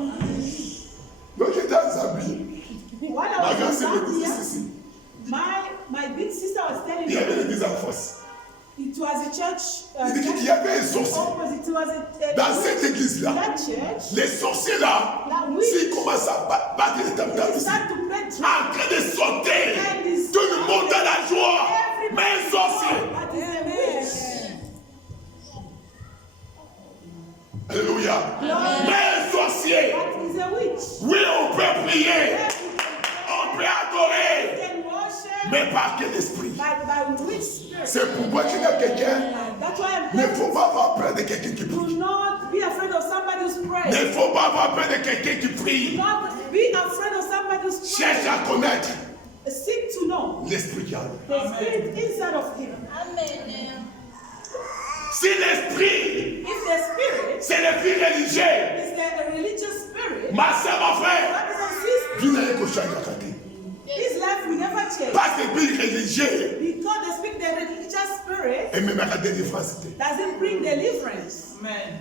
Donc j'étais en Zambie. While Ma I grande was in sœur me disait Zambia, ceci. my big sister was telling Il y avait me l'église en face. it was a church. Il dit qu'il y avait un sorcier. Opposite. It was a Dans cette église-là, that church. les sorciers là, s'ils commencent à battre les tam They ici, start to play drum. en train de sauter, tout le monde dans la joie, mais un sorcier. That is a witch. Alléluia. Mais un sorcier. That is a witch. Oui, on peut prier, on peut adorer, You can worship mais par quel esprit? by which spirit? C'est pourquoi qu'il y a quelqu'un, That's why I'm il ne telling faut you. pas avoir peur de quelqu'un qui Do prie. not be afraid of somebody who's Il praying. ne faut pas avoir peur de quelqu'un qui Do prie. not be afraid of somebody who's Cherche praying. à connaître Seek to know l'esprit qui a. the spirit inside of him. Amen. Si l'esprit, If the spirit c'est l'esprit religieux, is a religious spirit, ma soeur, mon frère, brothers and sisters, vous n'allez qu'au changement à côté. his life will never change. Parce que l'esprit religieux, Because the spirit, the religious spirit, et même à la délivrance. doesn't bring deliverance. Amen.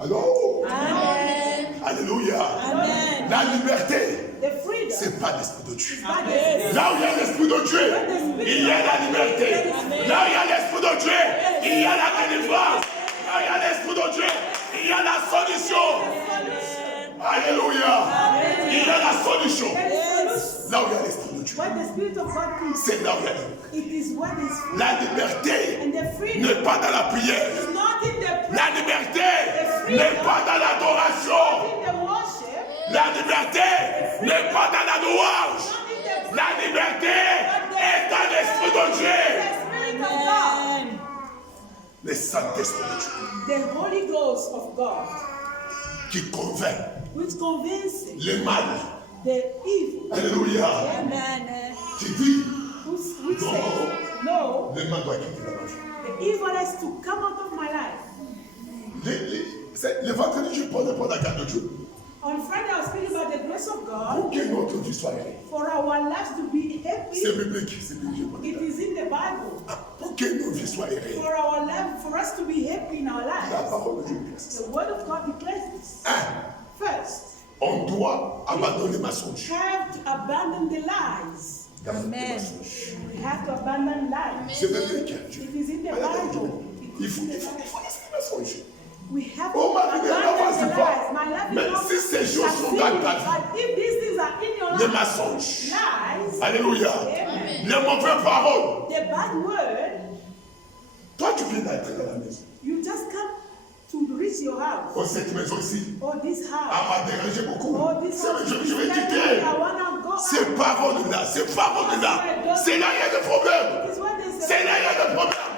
Alors, Amen. alléluia. Amen. La liberté, The freedom ce n'est pas l'esprit de Dieu. is not the spirit. Là où il y a l'esprit de Dieu, il y a la liberté. Là où il y a l'esprit de Dieu, il y a la délivrance. Là où il y a l'esprit de Dieu, il y a la solution. Alléluia. Il y a la solution. Là où il y a l'esprit de Dieu, When the spirit of God comes, c'est là où il y a la liberté. it is when it's free. La liberté And the freedom n'est pas dans la prière. is not in the prayer, La liberté n'est pas dans l'adoration. in the worship, La liberté n'est pas dans la louange. not in the La liberté est dans l'esprit de Dieu. spirit of God, Le Saint-Esprit de Dieu the Holy Ghost of God, qui convainc which convinces le mal. the evil. Alléluia. Amen. Qui dit, Which says, no, le mal doit quitter la vie. the evil has to come out of my life. Le vendredi, je parle de la garde de Dieu. On Friday, I was speaking about the grace of God Pour que notre vie soit aimée. for our lives to be happy. C'est biblique, c'est biblique. It is in the Bible. Pour que nos vies soient aimées. For our life, for us to be happy in our La lives. parole de Dieu dit ça. The word of God declares this. First, On doit abandonner les mensonges. we have to abandon the lies. Amen. We have to abandon lies. C'est biblique. It is in the Bible. Il faut laisser les mensonges. We have to Oh, ma vie n'est pas abandon the pas. lies. My life Mais is not si ces choses sont dans ta vie, but if these things are in your les life, mensonges. lies, Alléluia. Amen. Les mauvaises paroles. The bad word, Toi, tu viens d'entrer dans la maison. you just come to reach your house. Oh, cette maison-ci, Or this elle house. m'a dérangé beaucoup. Or this house. Je vais I quitter. wanna go Ces out. paroles-là, ces paroles-là, c'est là il y a des problèmes. This is what they say. C'est là il y a des problèmes.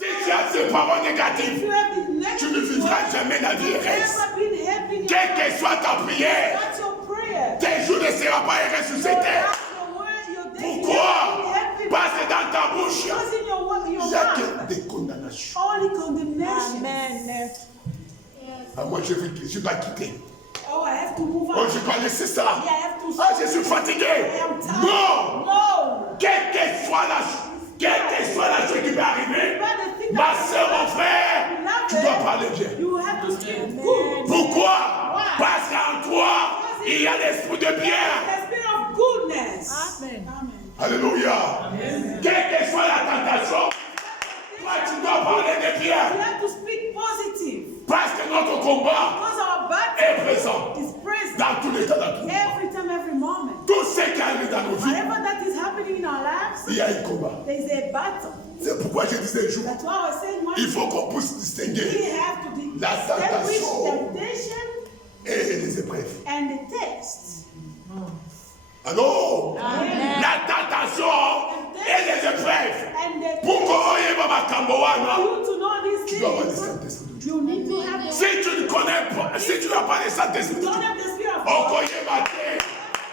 Si tu as ces paroles If négatives, you have the tu ne negative vivras word, jamais la vie you've heureuse. never been happy in your Quelle life. que soit ta prière, That's your prayer. tes jours ne seront pas heureux sur cette terre. That's your word, your days will Pourquoi? be happy. Parce que dans ta bouche, Because in your word, il your n'y a mouth, que des condamnations. only condemnation. Amen. Ah, moi, je dois quitter. Oh, I have to move Oh, on. je dois laisser ça. Yeah, I have to. Ah, je suis fatigué. I am tired. Non! No. Quelle que soit la chose qui va arriver, ma soeur, mon frère, tu dois parler bien. You have to speak good. Pourquoi? Parce qu'en toi, il y a l'esprit de bien. The spirit of goodness. Amen. Alléluia. Quelle que soit la tentation, toi, tu dois parler de We bien. have to speak positive. Parce que notre combat Because our battle est présent is present dans tous les temps, dans tous les temps. every time, every moment. Tout ce qui arrive dans nos vies, Whatever that is happening in our lives, il y a un combat. there is a battle. C'est pourquoi je disais un jour, That's why I was saying one il faut qu'on puisse distinguer we have to La distinguish tentation. temptation et les épreuves. and the test. Alors, Amen. la tentation et les épreuves. And the Pour qu'on y ait makambo for wana, you to know these tu dois avoir le things, Saint-Esprit de Dieu. you need to have the Si tu ne connais pas, si tu n'as pas le Saint-Esprit de you don't Dieu, have the spirit of on God. connaît matin,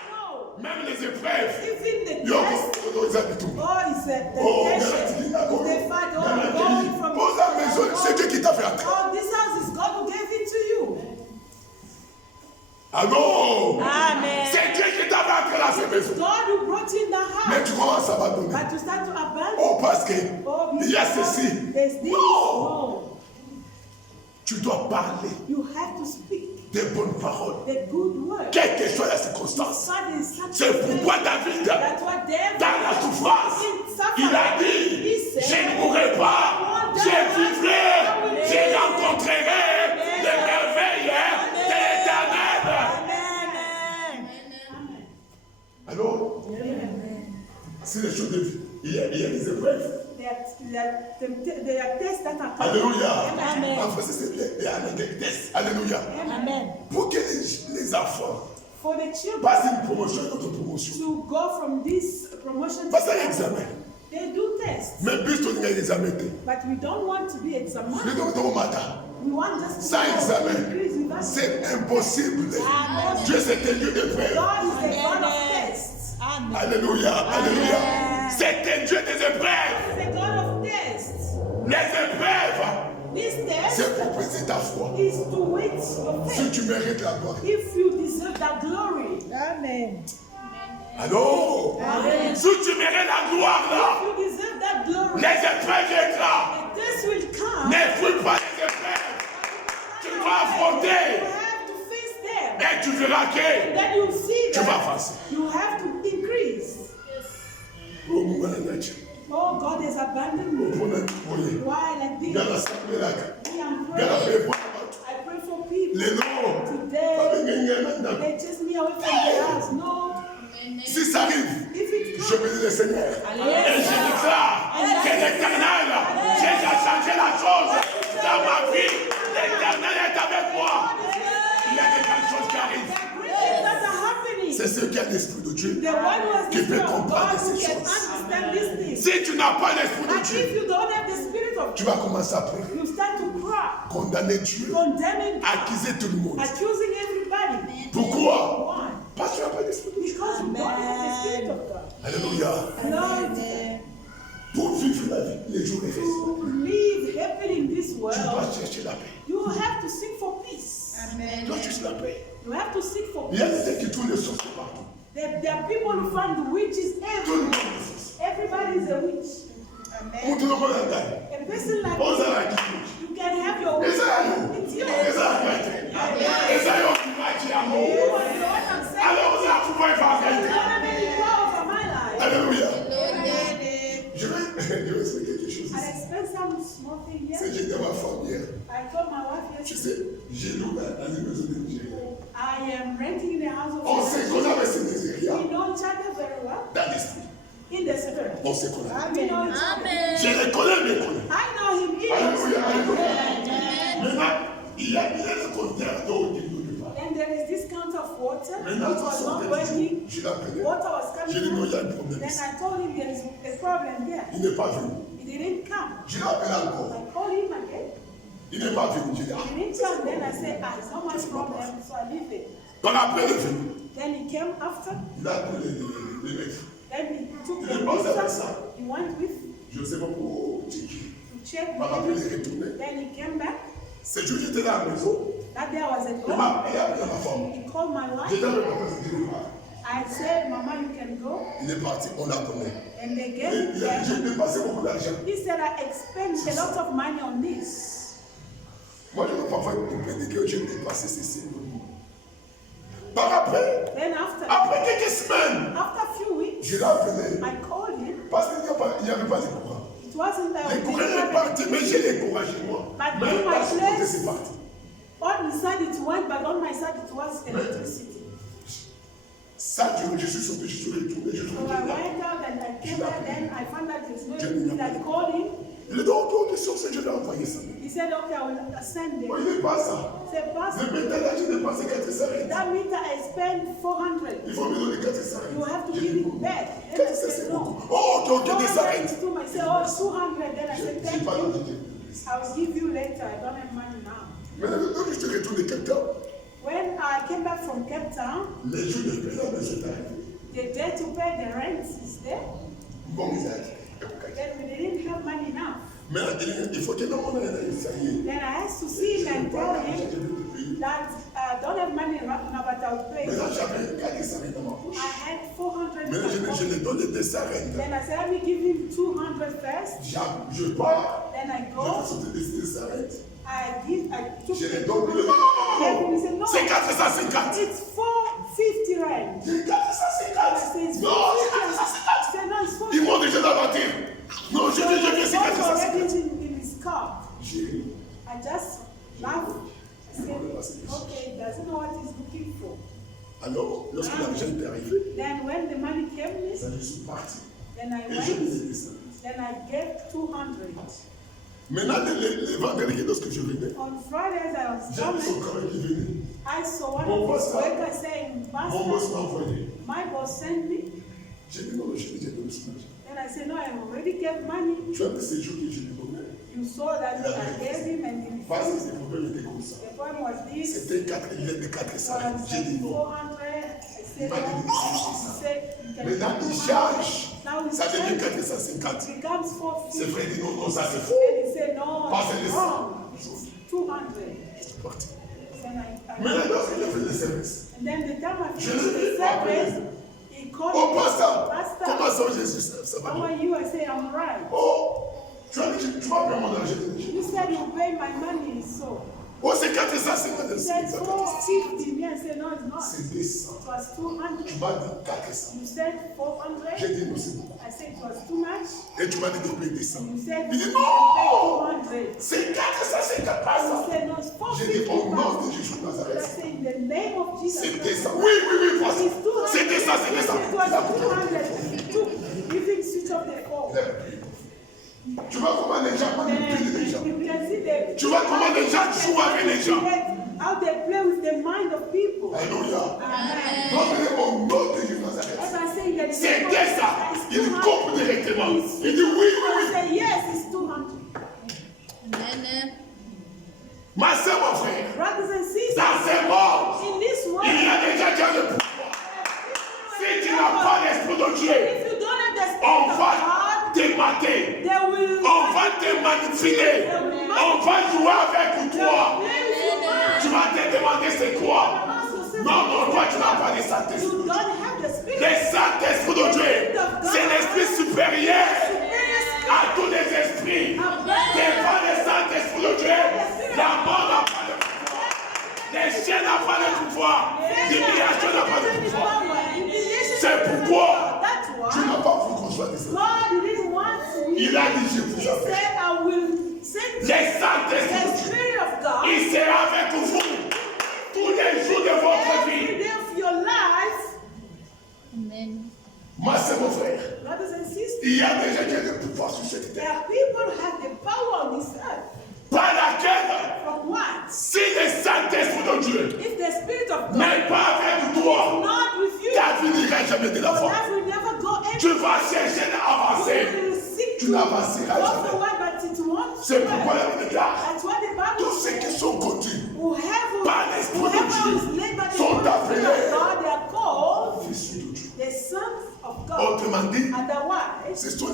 No. même les épreuves, Even the il y a test, encore des habitudes. oh, it's a Oh, temptation. oh, It's the fact, oh, going from Pose la maison, c'est Dieu qui t'a fait entrer. oh, this house is God who gave it to you. Allô? Amen. C'est Dieu qui t'a rentré dans cette maison. God who brought you in the Mais house. tu commences à abandonner. But you start to abandon. Oh, parce que Oh, il y a because ceci. there's this. Non. No. Tu dois parler You have to speak des bonnes paroles. the good word. Quelle que soit la circonstance. God is such C'est pourquoi David, That's what David dans la souffrance, il a dit, je ne mourrai pas, je vivrai, je rencontrerai les merveilles de l'Éternel. Alors, c'est les choses de vie. Il y a des épreuves. There are tests that are coming. Alléluia. Amen. En français, c'est des tests. Alléluia. Amen. Pour que les enfants For the children passent une promotion à une autre promotion. to go from this promotion Passe to un examen. they do tests. Mais plus on a examen. But we don't want to be Je examined. vais au matin. We want just to Sans examen, increase with us. c'est impossible. Dieu, c'est un Dieu de preuve. God is the God of Amen. tests. Amen. Alléluia. Alléluia. C'est un Dieu des épreuves. He's the God of tests. Les épreuves, This test c'est pour peser ta foi. is to wait your Si faith. tu mérites la gloire. If you deserve that glory. Amen. Alors, si tu mérites la gloire là, If you deserve that glory. les épreuves viendront. The test will come. Ne fuis pas les épreuves. Tu dois affronter. You have to face them. Et tu verras que Then you'll see tu vas that avancer. you have to increase. Oh, mon Dieu. Oh, God has abandoned me. Oui. Why like this? Dans la salle de la Me, I'm Dans la praying. paix, I pray for people les noms. today. They chase me away from the house. No. Si ça arrive, If it je bénis le Seigneur. Et je déclare que l'Éternel, j'ai déjà changé la chose dans ma vie. L'Éternel est avec moi. Il y a des grandes choses qui arrivent. great things that are happening. C'est ce qui a l'Esprit de Dieu. The one who has Qui the peut Spirit of comprendre God who ces can choses. understand these things. Si tu n'as pas l'Esprit de But if Dieu, you don't have the Spirit of tu God, vas commencer à prier. you start to cry, Condamner Dieu. condemning, Accuser tout le monde. accusing everybody. Pourquoi? Why? Parce que tu n'as pas l'Esprit de Dieu. Because you don't have the Spirit of God. Alléluia. Lord, Pour vivre la vie, les jours restent. to live happily in this Tu world, dois chercher la paix. you have to seek for peace. Tu dois chercher la paix. You have to seek for Il y a peace. des gens qui tournent les sources partout. There are people who find the witches Tout le monde everywhere. est source. Everybody is a witch. Pour tout le monde est gagne. A person like On s'en a you, qui. you can have your Et witch. ça, nous. It's Et yours. ça, et ça, on va qui a You mort. are the one I'm saying. Alors, on a pouvoir faire I vérité. don't have any power over my life. Alléluia. Je vais expliquer quelque chose I ici. explain some small thing C'est here. j'ai dit à ma femme hier. I told my wife Tu yesterday, sais, j'ai loué dans une maison de Nigeria. I am renting in the house of On sait qu'on God. avait ces Nigeria We know each other very well dans l'esprit. in the spirit. On sait qu'on a. We know each other. Je les connais, mais connais. I know him in the Alléluia, alléluia. spirit. Maintenant, il y a le conteneur d'eau qui nous départ. And there is this count of water. It Maintenant, was not tu working. je l'appelais. Water was J'ai dit non, coming il y a out. un problème Then ici. I told him there is a problem here. Il n'est pas venu. He didn't come. Je l'appelle encore. I called him again. Il n'est pas venu. J'ai dit, He didn't come. Then I said, so much problem, so I leave it. Quand après il est venu, Then he came after. il a appelé les mecs. Then he took Il the est passé avec visa. ça. He went with Je ne sais pas pour checker. to check Par après, il with est him. retourné. Then he came back. Ce jour, j'étais dans la maison. That day I was at Il home. m'a appelé ma femme. He called my J'étais wife. avec ma femme, c'était le pas. I said, Mama, you can go. Il est parti, on l'a donné. And they Et gave it il a dit, there. j'ai dépensé beaucoup d'argent. He said, I expend a lot of money on this. Moi, je ne peux pas faire pour prédiquer que j'ai dépassé ceci. Par après, Then after quelques semaines, a few weeks, je l'ai appelé. I called him. Parce qu'il n'y avait pas de courant. It wasn't there. Les courants est parti, mais j'ai les courants chez moi. But Même in pas my sur côté, place- c'est parti. On the side it went, but on my side it was electricity. Ça, je suis sorti, je suis retourné, je suis So I retourné. went out and I came back. Then I found out there's no electricity. I called him. Il est donc autour sur ce, je lui ai envoyé ça. He said, okay, I will send Moi, it. il n'est pas ça. I said, Pastor, Le métal là, j'ai dépensé 400. that meter I spent 400. Il faut me donner 400. You have to J'ai give dit, it back. Then I 400, said, c'est no. beaucoup. Oh, ok, 400 200. is too much. I said, oh, it's 200. Then I said, J'ai thank pas you. dit. I'll give you later. I don't have money now. Mais quand je te retourne quelque temps, When I came back from Cape Town, les jours de paiement de ce temps, the day to pay the rent is there. bon, ils ont dit. Then we didn't have money now. Mais il faut que nous on ait ça y est. Then I asked to see him and tell him that I don't have money right now, but I donner 200 rentes. Then I said, let me give him 200 first. Je pars. Then I Je go. vais sauter des 200 rentes. I took Je the les donne. 200. Non. He said, no. C'est 450. It's 450 rand. C'est 450. It's Non, c'est 450. He said, no, it's 450. Ils m'ont déjà dans la voiture. Non, je dis, je viens, c'est He was 450. already in his car. J'ai I just laughed. I said, okay, he doesn't know what he's looking for. alors, lorsque l'argent est arrivé, Then when the money came, je suis parti. then I Et je went. les ai descendus. Then I gave 200. Maintenant, les vendredis, lorsque je venais, On Fridays I was j'ai vu son coming. collègue qui venait. I saw one Mon of boss, his workers saying, mon boss Pastor, m'a envoyé. my boss sent me. J'ai dit non, je lui ai donné son argent. And I said, no, I already gave money. Tu as vu ces jours que je lui donnais. You saw that I gave him and he Parce que refused. ses problèmes étaient comme ça. The point was this. C'était 4, il est de 400. Was J'ai dit non. 400. I Il said, m'a dit no. de He said, you can Maintenant, give il 200. change. Now he's Ça devient changing. 450. It becomes C'est 450. vrai, il dit non, non, ça c'est faux. And he said, no, Pas de it's wrong. It's 200. C'est parti. Then I Maintenant, lorsque j'ai fait le service, and then the time I Je finished l'ai the appelé. service, he called oh, me. pasteur, Pastor, comment ça Jésus, ça va how bien? are you? I said, I'm right. Oh, tu as dit, tu vas payer mon argent. You said you pay my money, so. Oh, c'est 450. He said C'est 450. Me, I said, no, it's not. c'est 200. It was 200. Tu m'as dit 400. You said J'ai 400. dit non, c'est beaucoup. I said it was too much. Et tu m'as dit de payer 200. You said Il you dit can non, pay 200. c'est 450 pas You ça. said no, it's J'ai dit au 450. nom de Jésus de I Nazareth. said in the name of Jesus. C'est Christ. 200. Oui, pasteur. It's 200. C'est 200, c'est 200. It was 200. He took, he didn't switch off the phone. Tu vois comment les gens manipulent les gens. You can see the. Tu vois comment les gens jouent avec les gens. How they play with the mind of people. Alléluia. Amen. Donc, au nom de Jésus de Nazareth. As I say, that C'est 200. Il coupe directement. Il dit oui, I say yes, it's 200. Amen. Ma soeur, mon frère, Brothers and sisters, dans ces morts, in this il world, y a des gens qui ont le pouvoir. Si tu n'as pas l'esprit de Dieu, if you don't have the on spirit of va God, te mater. they will. On va te manipuler. On va jouer avec toi. Tu vas te demander c'est quoi. Non, toi tu n'as pas de You Saint-Esprit. don't have the spirit. Le Saint-Esprit de Dieu, c'est l'esprit supérieur à tous les esprits. Devant le Saint-Esprit de Dieu, la mort n'a pas de pouvoir. Les chiens n'ont pas de pouvoir. L'humiliation n'a pas de pouvoir. C'est pourquoi tu n'as pas voulu qu'on soit des esprits. God didn't want to. Il a dit je He vous said, appelle. I will send Le the Saint-Esprit de Dieu, spirit of God il sera avec vous tous les jours de votre every vie. day of your life. Amen. Moi, c'est mon frère. Brothers and sisters, Il y a des gens qui ont le pouvoir sur cette there terre. are people who have the power on this earth. Par laquelle, From what? si le Saint-Esprit de Dieu If the spirit of God n'est pas avec toi, not with you, ta vie n'ira jamais de your l'avant. life will never go Tu anywhere. vas chercher à avancer. You will seek Tu to n'avanceras go jamais. forward, but it won't C'est pourquoi spread. la Bible dit, That's what the Bible tous ceux qui says. sont conduits par l'Esprit de Whoever Dieu is led by the sont Spirit of appelés God, they are called fils de Dieu. the sons of God. Autrement dit, Otherwise, ce sont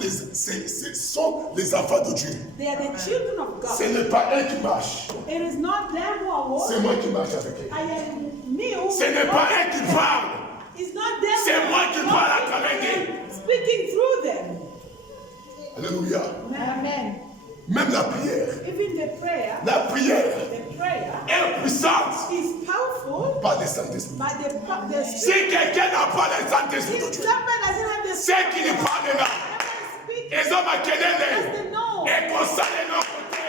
les enfants de Dieu. they are the children of God. Ce n'est pas eux qui marchent, It is not them who are c'est walking. moi qui marche avec eux. I am me who Ce n'est pas eux qui parlent, It's not them. c'est who moi are qui parle à walking, travers I eux. am speaking through them. Alléluia. Amen. Même la prière Even the prayer est puissante is powerful par le Saint-Esprit. by the Si Spirit. quelqu'un n'a pas le Saint-Esprit de If Dieu, somebody doesn't have the c'est qui ne parle là. speak Les hommes à quel they know et qu'on s'en est de côté.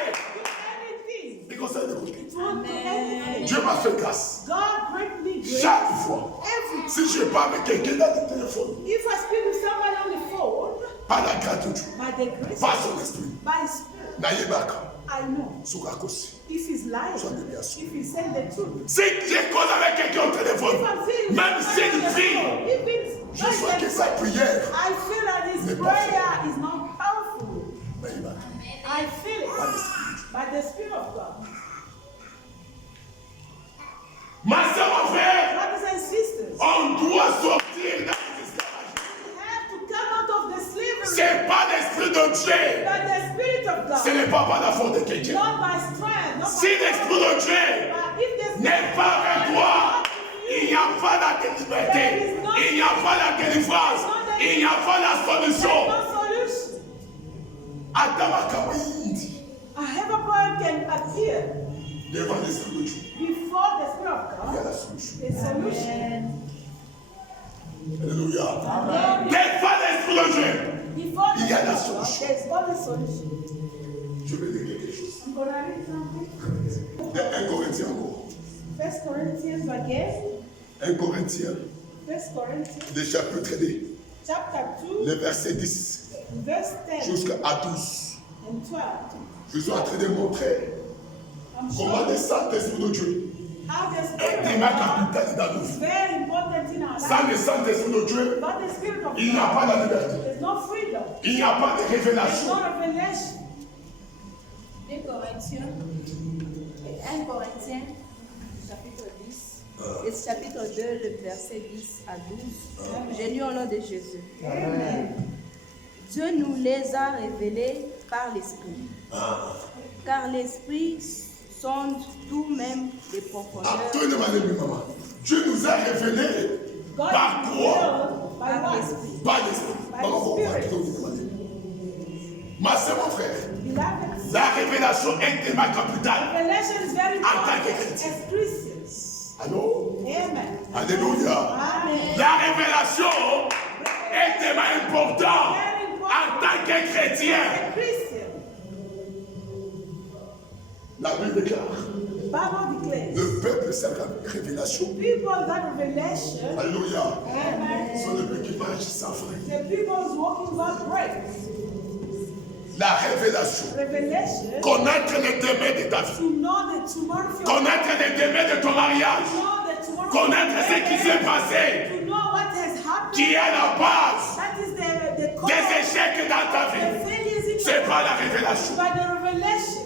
anything. Et qu'on s'en est de côté. It won't do anything. Dieu m'a fait grâce. God greatly grace. Chaque fois. Every Si je parle avec quelqu'un dans le téléphone, if I speak with somebody on the phone, par la grâce de Dieu, by the grace par of son esprit, by His Spirit, Naïbaka, I know Soukakosi. if He's lying, Sois de bien sûr. if He's saying the truth. Si je cause avec quelqu'un au téléphone, If I'm feeling même si somebody une on the fille, phone, if it's je not sens que that sa prière, I feel that His n'est pas prayer is not powerful. Naïbaka, I feel par it l'esprit. by the Spirit of God. Ma soeur, mon frère, Brothers and sisters, on doit sortir dans l'esclavage. you have to come out of the slavery C'est pas l'esprit de Dieu. by the Spirit of Ce God, n'est pas par la faute de quelqu'un. not by strength, not Si by l'esprit de Dieu but if the n'est pas avec toi, il n'y a pas la liberté, il n'y a pas la délivrance, Il n'y a pas la solution. no solution. Adama Kawindi. A heaven problem can appear Devant l'esprit de Dieu. before the Spirit of Il y a God. la solution. The solution. Alléluia. Devant l'esprit de Dieu. Before the Il y a la Spirit of God, solution. there is always solution. Je vais lire quelque chose. I'm going to read something. 1 Corinthiens encore. 1 Corinthians again. 1 Corinthiens, 1 Corinthians le chapitre 2, chapter 2, le verset 10 verse 10 jusqu'à 12. and 12. Je suis en train de montrer I'm comment le showing Saint-Esprit de Dieu how the est Spirit un of God capital dans nos is vies. very important in our Sans le life. Saint-Esprit de Dieu, But the Spirit of il n'y a God, pas la liberté. there's no freedom. Il n'y a pas de There's révélation. no revelation. 1 Corinthiens, chapitre 10, et chapitre 2, le verset 10 à 12. J'ai lu au nom de Jésus. Dieu nous les a révélés par l'Esprit. Car l'Esprit sonde tout même les profondeurs Maman. Dieu nous a révélé God par is quoi? revealed by par what? l'Esprit. Par l'Esprit. Maman, pourquoi tu dois demander? Ma soeur, mon frère, Beloved, la révélation est un capital. revelation is very En tant que important chrétien. as Christians. Allô? Amen. Alléluia. Amen. La révélation est tellement importante en tant que chrétien. A Christian, La Bible déclare, the Bible declares, le peuple sans la révélation. people that revelation, Alléluia. amen, Sont le peuple qui marche sans frein. the people is walking without grace. La révélation. Revelation, Connaître les demeures de ta vie. to know the tomorrow of your Connaître les demeures de ton mariage. know the tomorrow of Connaître your ce qui s'est marriage, passé. to know what has happened. Qui est la base That is the cause des échecs dans ta the vie. failures in C'est your pas la life. révélation. By the revelation.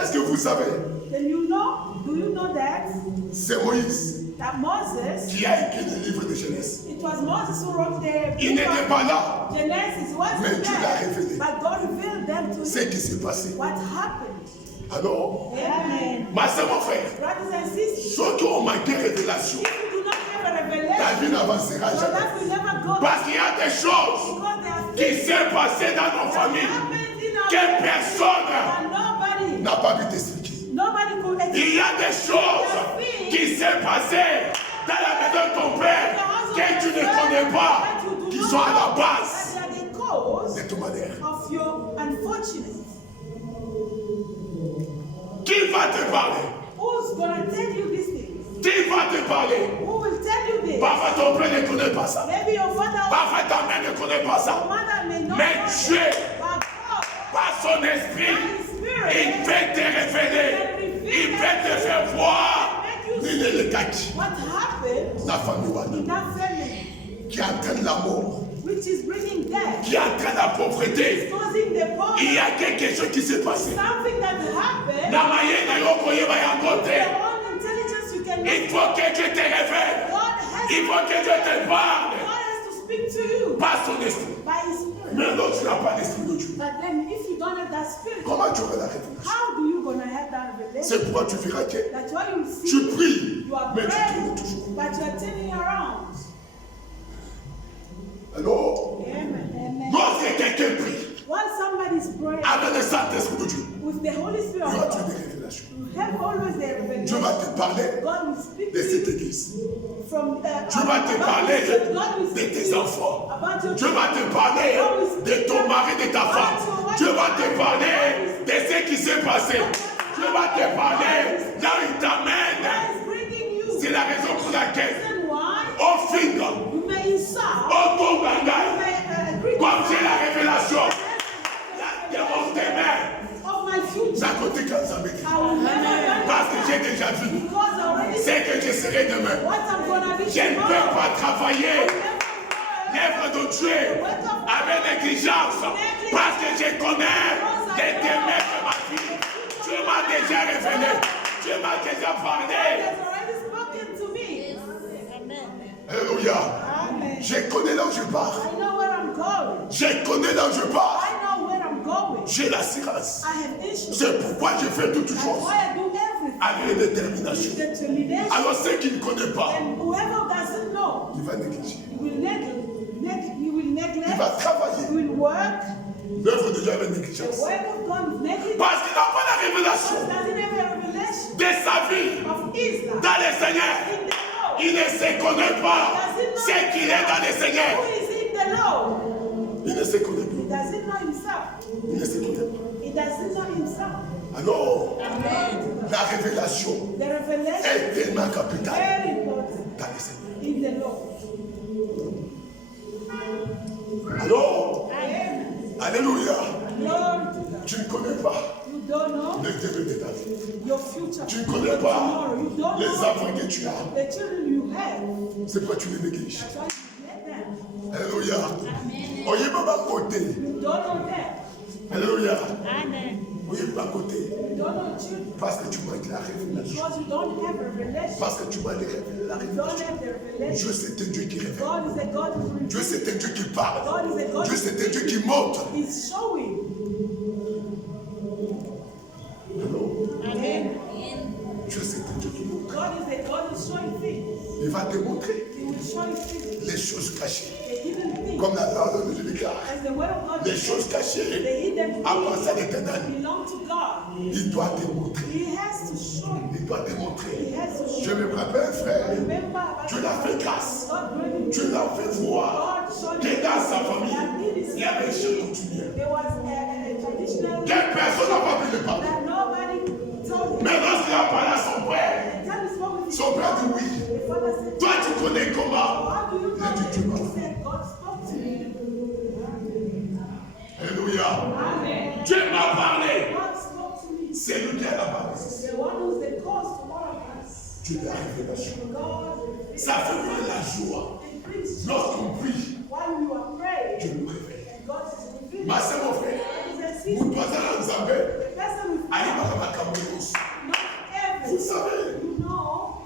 Est-ce que vous savez, Then you know, do you know that c'est Moïse Moses, qui a écrit le livre de Genèse. it was Moses who wrote the Il n'était pas là. Genesis, wasn't Mais Dieu l'a there, révélé. but God revealed them to Ce him. qui s'est passé. What happened? Alors, Amen. ma soeur, mon frère, Brothers and sisters, ceux qui ont manqué révélation, if you do not have a ta revelation, vie n'avancera your jamais. life will never go Parce qu'il y a des choses because there are qui things s'est passé dans nos that familles happened in our que life personne that n'a pas pu t'expliquer. nobody could Il y a des choses qui s'est passé dans la maison de ton père que tu ne connais pas, qui sont à la base that they are the cause de ton malheur. of your unfortunate. Qui va te parler? Who's gonna tell you these things? Qui va te parler? Who will tell you this? Parfois ton père ne connaît pas ça. Maybe your father or Parfois ta mère ne connaît pas your ça. mother may not Mais know Dieu, that, but God, par son esprit, by His Spirit, il peut te révéler. Il peut te faire voir. Il est le kaki. what happened La famille in Wana, that family, qui entraîne la mort, which is bringing death, qui entraîne la pauvreté. causing the Il poverty, y a quelque chose qui s'est passé. something that happened. Na maye na yo koyeba yango te. Your own intelligence, you can Il faut que Dieu te révèle. God has Il faut que Dieu te parle. God has to speak to you Par son esprit. by His Spirit. Mais non, tu n'as pas l'esprit de Dieu. But then, if you don't have that Spirit, Comment tu auras la révélation? how do you gonna have that revelation? C'est pourquoi tu verras que That's why you see. tu pries, You are mais tu praying, tournes toujours. but you are turning around. Alors, Amen. lorsque quelqu'un prie Once somebody's praying avec le Saint-Esprit de Dieu, with the Holy Spirit il y of aura toujours God, des révélations. you have always the Dieu va revelation. te parler God will speak de to cette you église. from Dieu va te parler de tes enfants. Dieu va te parler de ton mari, de ta femme. Dieu va te parler de ce qui s'est passé. Dieu va te parler là où il t'amène. C'est la raison pour laquelle, au fin, You may insult, au ton bagage, you may agree comme c'est la révélation, la démon tes mains, of my future. ça côté quand ça m'écrit. I will never Parce que j'ai déjà vu, because I already c'est que je serai demain. what I'm gonna be Je ne peux tomorrow. pas travailler l'œuvre de Dieu avec négligence parce que je connais les demeures de ma vie. Dieu m'a déjà révélé. Dieu m'a déjà parlé. Has already spoken to me. Alléluia. Amen. Je connais là où je pars. I know where I'm going. Je connais là où je pars. I know where I'm going. J'ai l'assurance. I have issues. C'est pourquoi je fais toutes That's choses why I do everything. avec détermination. Determination. Alors ceux qui ne connaissent pas, And whoever doesn't know, il va négliger. you will will neglect. Il va travailler. He will work. L'œuvre de Dieu avec The négligence. work of God is negligent. Parce qu'il n'a pas la révélation God doesn't have a revelation de sa vie of his life. dans le Seigneur. In the Lord. Il ne se connaît pas ce qu'il est dans le Seigneur. Who is in the Lord? Il ne se connaît He pas. doesn't know himself. Il ne se connaît pas. He doesn't know himself. Alors, la révélation The revelation est tellement is capitale very important dans le Seigneur. in the Lord. Alors, alléluia. Glory to God. Tu ne connais pas You don't know le début de ta vie. your future. Tu ne connais Your pas tomorrow. You don't les know enfants que tu as. the children you have. C'est pourquoi tu les négliges. That's why you let them. Alléluia. Oye baba côté. You don't know them. Alléluia. Amen. Oye baba côté. You don't know children. Parce que tu manques la révélation. Because you don't have a revelation. Parce que tu manques la You don't révélation. have the revelation. Dieu c'est un Dieu qui révèle. God is a God who Dieu c'est un Dieu qui parle. God is a God Dieu c'est un Dieu qui montre. is showing. Amen. Dieu c'est un Dieu qui montre. God is a God who's showing things. Il va te montrer He will show you things. les choses cachées. The hidden things. Comme la parole de Dieu déclare. As the word of God Les choses the cachées hidden appartiennent à things l'Éternel. belong to God. Il doit te montrer. He has to show you. Il doit te montrer. He has to Je show you. me rappelle, frère. Remember about Dieu l'a fait grâce. God bringing Dieu l'a fait voir God showed que you dans sa famille, that in his il y avait un chef family, coutumier. there was a traditional Quelle personne n'a pas pu le parler. that nobody told him. Mais lorsqu'il a parlé à son père, The time he spoke with his son père dit oui. the father said, Toi, tu connais comment. how do you Il a dit, know? Dieu m'a He fait. said, God spoke to me. Alléluia. Amen. Dieu m'a parlé. God spoke to me. C'est lui qui a la parole. The one who's the cause to all of us. Dieu a la révélation. God Ça fait vraiment la joie. increased Lorsqu'on prie, while we were praying. Dieu nous révèle. And God is revealing. Ma soeur, mon frère, Brothers and vous sisters, passez à Nzambé, the person with allez par la Cameroun. not Vous everything. savez, You know,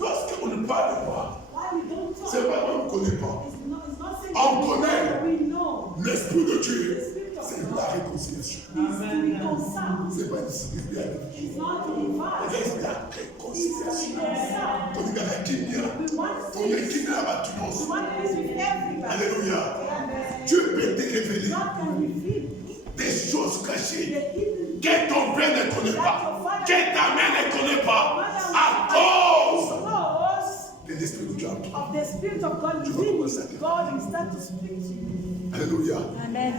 lorsqu'on ne parle pas, why we don't talk. c'est pas qu'on ne connaît pas. It's not saying On connaît. we know. L'Esprit de Dieu, c'est la réconciliation. It's to reconcile. C'est pas une spiritualité. It's not to divide. C'est la It's to réconciliation. reconcile. Ton gars a Kenya, We want ton peace. gars Kenya va tout le We monde. want peace with everybody. Alléluia. Amen. Dieu peut te révéler God can reveal des choses the cachées hidden que ton père ne connaît pas, que ta mère ne connaît pas, à cause cause de l'Esprit de Dieu en toi. of the Spirit of God within you. God will start to speak to you. Alléluia. Amen.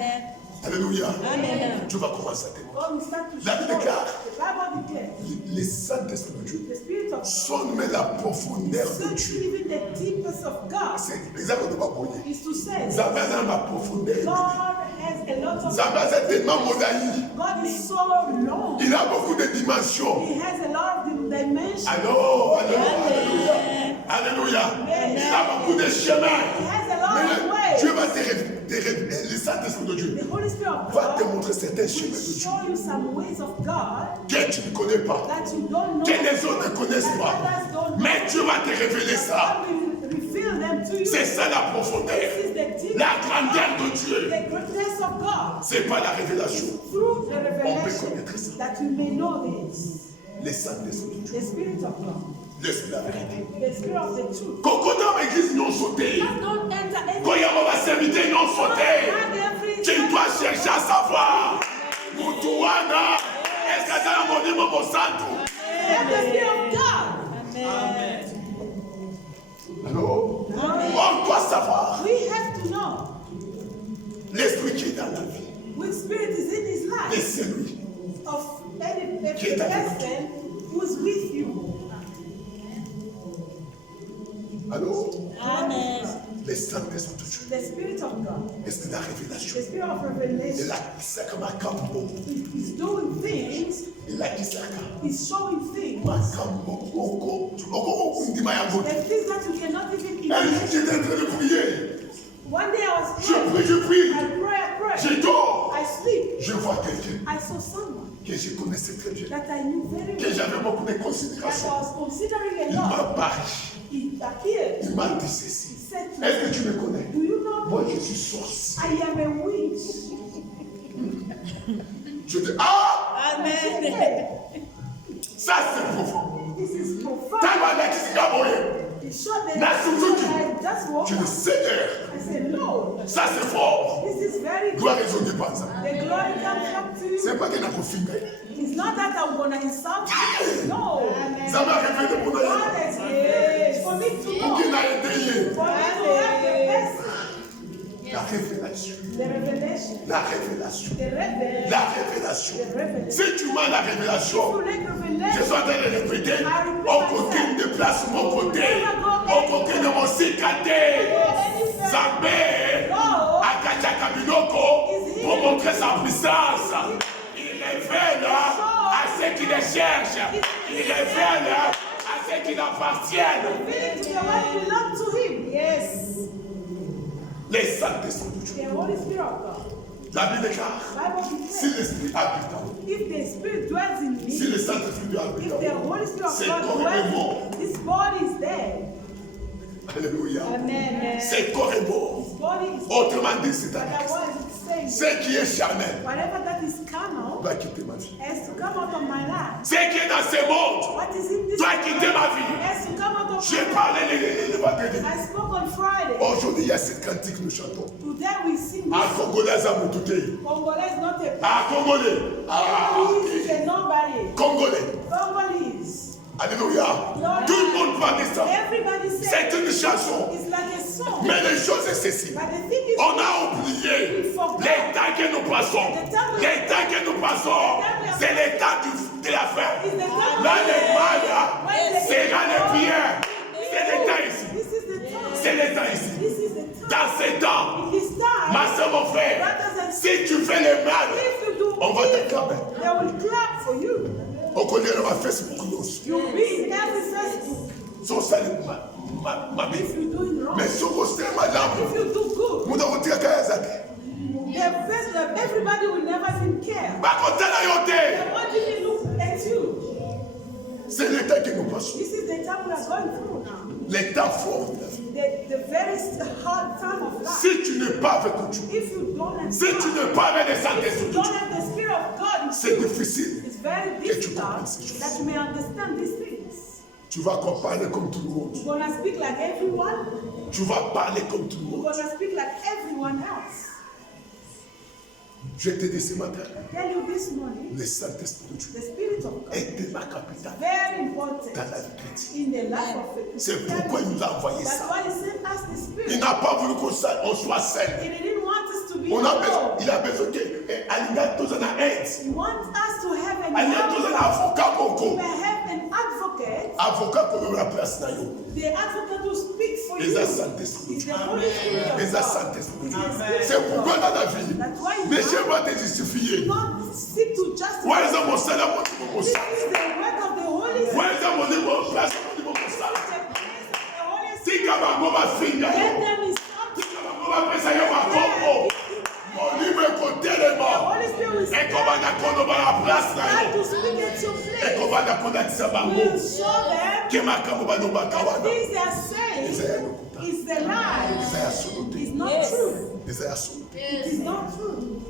Alléluia. Amen. Tu vas commencer à témoigner. God will start to La show Bible you. déclare. The Bible declares Les saints esprits de Dieu the Spirit of God sont mais la profondeur de search Dieu. even the deepest of God C'est l'exemple de ma bonne. is to say Zambé a ma profondeur. God has a lot of Zambé a tellement modaï. God is so long. Il a beaucoup de dimensions. He has a lot of dimensions. Alors, alléluia. Alléluia. Il a beaucoup de chemins. He has a lot of Mais ways. Dieu va te révéler, le Saint-Esprit de Dieu The Holy Spirit of va te God montrer certains chemins will de Dieu show you some ways of God que tu ne connais pas, that you don't know. que les autres ne connaissent that pas. others don't know. Mais Dieu va te révéler ça. God will reveal them to you. C'est ça la profondeur, This is the deep la grandeur de Dieu. the greatness of God. C'est pas la révélation. Through the On peut revelation connaître ça. that you may know this. Les Saint-Esprit de Dieu. The Spirit of God. L'Esprit de la vérité. The Spirit of the truth. Quand dans l'église, ils ont sauté. Just don't enter Quand il y a ma serviteur, ils ont sauté. every Tu dois chercher à savoir. Mutuana. Est-ce que ça a monté mon santo? Let the Spirit of God. Alors, on doit savoir We have to know l'esprit qui est dans la vie. which spirit is in his Et life c'est lui. of any Qui est avec person who is with you. Alors, Amen. les Saint-Esprit de Dieu. The Spirit of God. L'esprit de la révélation. The Spirit of Et revelation là, c'est comme un campo. is doing things, Et là, qui s'est is showing things. un campo. On dit, The things that you cannot even un jour, imagine. j'étais en train de prier. One day I was Je praying. prie, je prie. I pray. Je dors. I sleep. Je vois quelqu'un I saw someone que je connaissais très bien. that I knew very Que well. j'avais beaucoup de That I considération. was considering a Il m'a lot. parlé. He appeared. Il m'a dit He ceci. said to me, Est-ce que tu me connais? do you know Moi, je suis sorcier. I am a witch? Je dis, ah, Amen. ça c'est profond. This is profound. Tabarnak, c'est Gaboye. He showed the Na Suzuki. I just woke Tu dis, up. Seigneur, I said, Lord, ça c'est fort. this is very good. Gloire raison de pas ça. The glory comes up to you. C'est pas qu'il a confiné. It's not that I'm going to insult you. No. Ça m'a révélé pour nous. God has made for me to Pour qu'il know. n'a aidé. For me to have the best. La révélation. The revelation. La révélation. The revelation. La révélation. The revelation. Si tu m'as la révélation, To make je revelation. suis en train de répéter, aucun ne déplace mon côté, aucun ne mon cicaté. Zambé, Akacha Kabinoko, pour montrer sa puissance. Il révèle à ceux qui le cherchent. Il révèle à ceux qui l'appartiennent. Revealing to the one belong to him. Yes. Les Saint-Esprit de Dieu. The Holy Spirit of God. La Bible déclare, Bible si declares, l'Esprit habite en vous, if the Spirit dwells in si me, le Saint-Esprit habite if en the vous, Holy Spirit of c'est God corps et dwells, mort. this body is dead. Alléluia. Amen. C'est corps et mort. This body is dead. Autrement dit, c'est un Otherwise, it's saying, ce qui est charnel whatever that is carnal doit quitter ma vie. has to come out of my life. Ce qui est dans ce monde What is in this doit quitter ma vie. has to come out of J'ai my parlé life. le vendredi. I spoke on Friday. Aujourd'hui, il y a cette cantique que nous chantons. Today we sing À this. Congolais, à Moutouté. Congolese is not a À Congolais. Congolese is a nobody. Congolais. Congolese. Alléluia. Tout le monde parle de ça. Everybody says C'est une chanson. it's like a song. Mais les choses c'est ceci. But the thing is, On a oublié les temps que nous passons. Les temps que nous passons, c'est les temps de la fin. Là, les mal sera les pierres. C'est les temps ici. this is the time. C'est les temps ici. This is the time. Dans ces temps, This time, ma soeur, mon frère, si tu fais le mal, if you do on va te evil, clamer. they will clap for you. On connaît le Facebook. You'll be in every Facebook. Son salut, ma If vie. you're doing wrong, Mais sur vos stèles, madame, if you do good, nous avons dit à Kayazaki. everybody will never even care. Pas content à yoté. They won't even look at you. C'est le temps que nous passons. This is the time we are going through now. Les temps forts de la vie. The very hard time of life. Si tu n'es pas avec Dieu, If you don't have si tu God, n'es pas avec les if Saint-Esprit you de don't Dieu, have the Spirit of God in c'est you, difficile. it's very Que tu difficult comprennes ces choses. that you may understand these things. Tu vas parler comme tout le monde. You're going to speak like everyone. Tu vas parler comme tout le You're monde. going to speak like everyone else. Je te dis ce matin, I tell you this morning, le Saint-Esprit de Dieu the Spirit of God est la capitale very important dans la vie chrétienne. in the life of a C'est Christian. pourquoi il nous a envoyé That's ça. why He sent us the Il Spirit. n'a pas voulu qu'on soit seul. He didn't want us to be Il alone. a besoin que tous en a aide. He wants us to have an Il y a tous un advocate. avocat We beaucoup. may have an advocate. Avocat pour nous la place dans yo. The advocate will speak for Les you. Saint-Esprit de It's Dieu. the Holy Spirit of Les God. Saint-Esprit de Dieu. Amen. C'est pourquoi dans la vie, That's why ne you cherche pas à te justifier. not seek to justify. Ouais, ça mon salaire, mon niveau, mon This salaire. is the work of the Holy Spirit. Ouais, ça mon niveau, mon place, mon niveau, mon It's salaire. the place of the Holy Si Spirit. Kabango va finir, Let them instruct si Kabango va penser à ma compo, mon livre est côté les the morts. Holy Spirit will Et qu'on va d'accord dans la place là. start to speak at your Et place. qu'on va d'accord dans sa bango. We'll show them Qui m'a kambo ba no ba that kawana. things they are saying is the lie. Isaiah sonote. It's not true. Isaiah sonote. It is not true.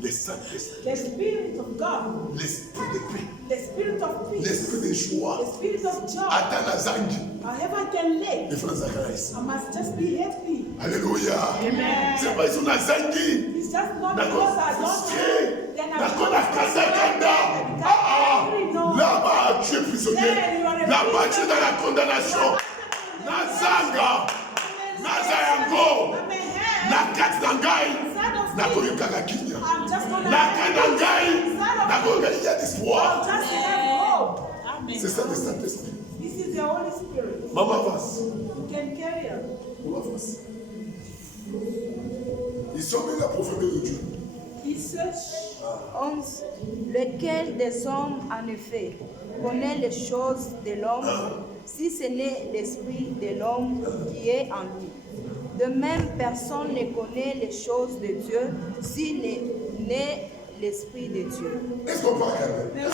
Le Saint-Esprit. The Spirit of God, L'esprit de paix. the Spirit of peace, L'esprit de joie. the Spirit of joy. Atana zangi. However I can live, Les frères Zacharias. I must just be happy. Alléluia. Amen. C'est pas ils sont na zangi. It's just not D'accord. because I don't have, then I'm D'accord, la Kazakanda. Ah, là-bas, tu es prisonnier. Là-bas, tu es dans la condamnation. Nazanga. Nazayango. Nakat Nangai. Nakoyukaka Kinya. I'm just gonna Nakat Nangai. inside of Nakoyuka, il y a I'll d'espoir. just have hope. C'est ça le Saint-Esprit. This is the Holy Spirit. Maman avance. You can carry on. Maman avance. Ils sont mis la prophétie de Dieu. He says, 11. Lequel des hommes, en effet, connaît les choses de l'homme, si ce n'est l'esprit de l'homme qui est en lui? De même, personne ne connaît les choses de Dieu, si n'est l'esprit de Dieu. Est-ce qu'on parle quand même?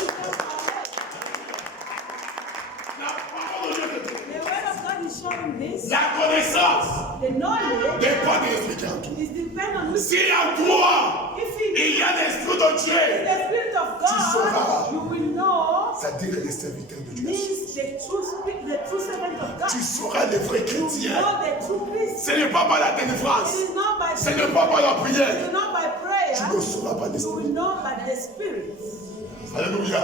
the word of God is showing this. La connaissance The knowledge dépend de l'esprit qui est en toi. is dependent on Si en toi, if it il y a l'esprit de is Dieu, the Spirit of sauras. God, you will know c'est-à-dire les serviteurs de Dieu. means the true spirit, the true servant of God. Tu seras le vrai You chrétien. know the true priest. Ce n'est pas par la délivrance. It is not by Ce n'est pas par la prière. It is not by prayer. Tu ne sauras pas You l'esprit. will know by the Spirit. Alléluia.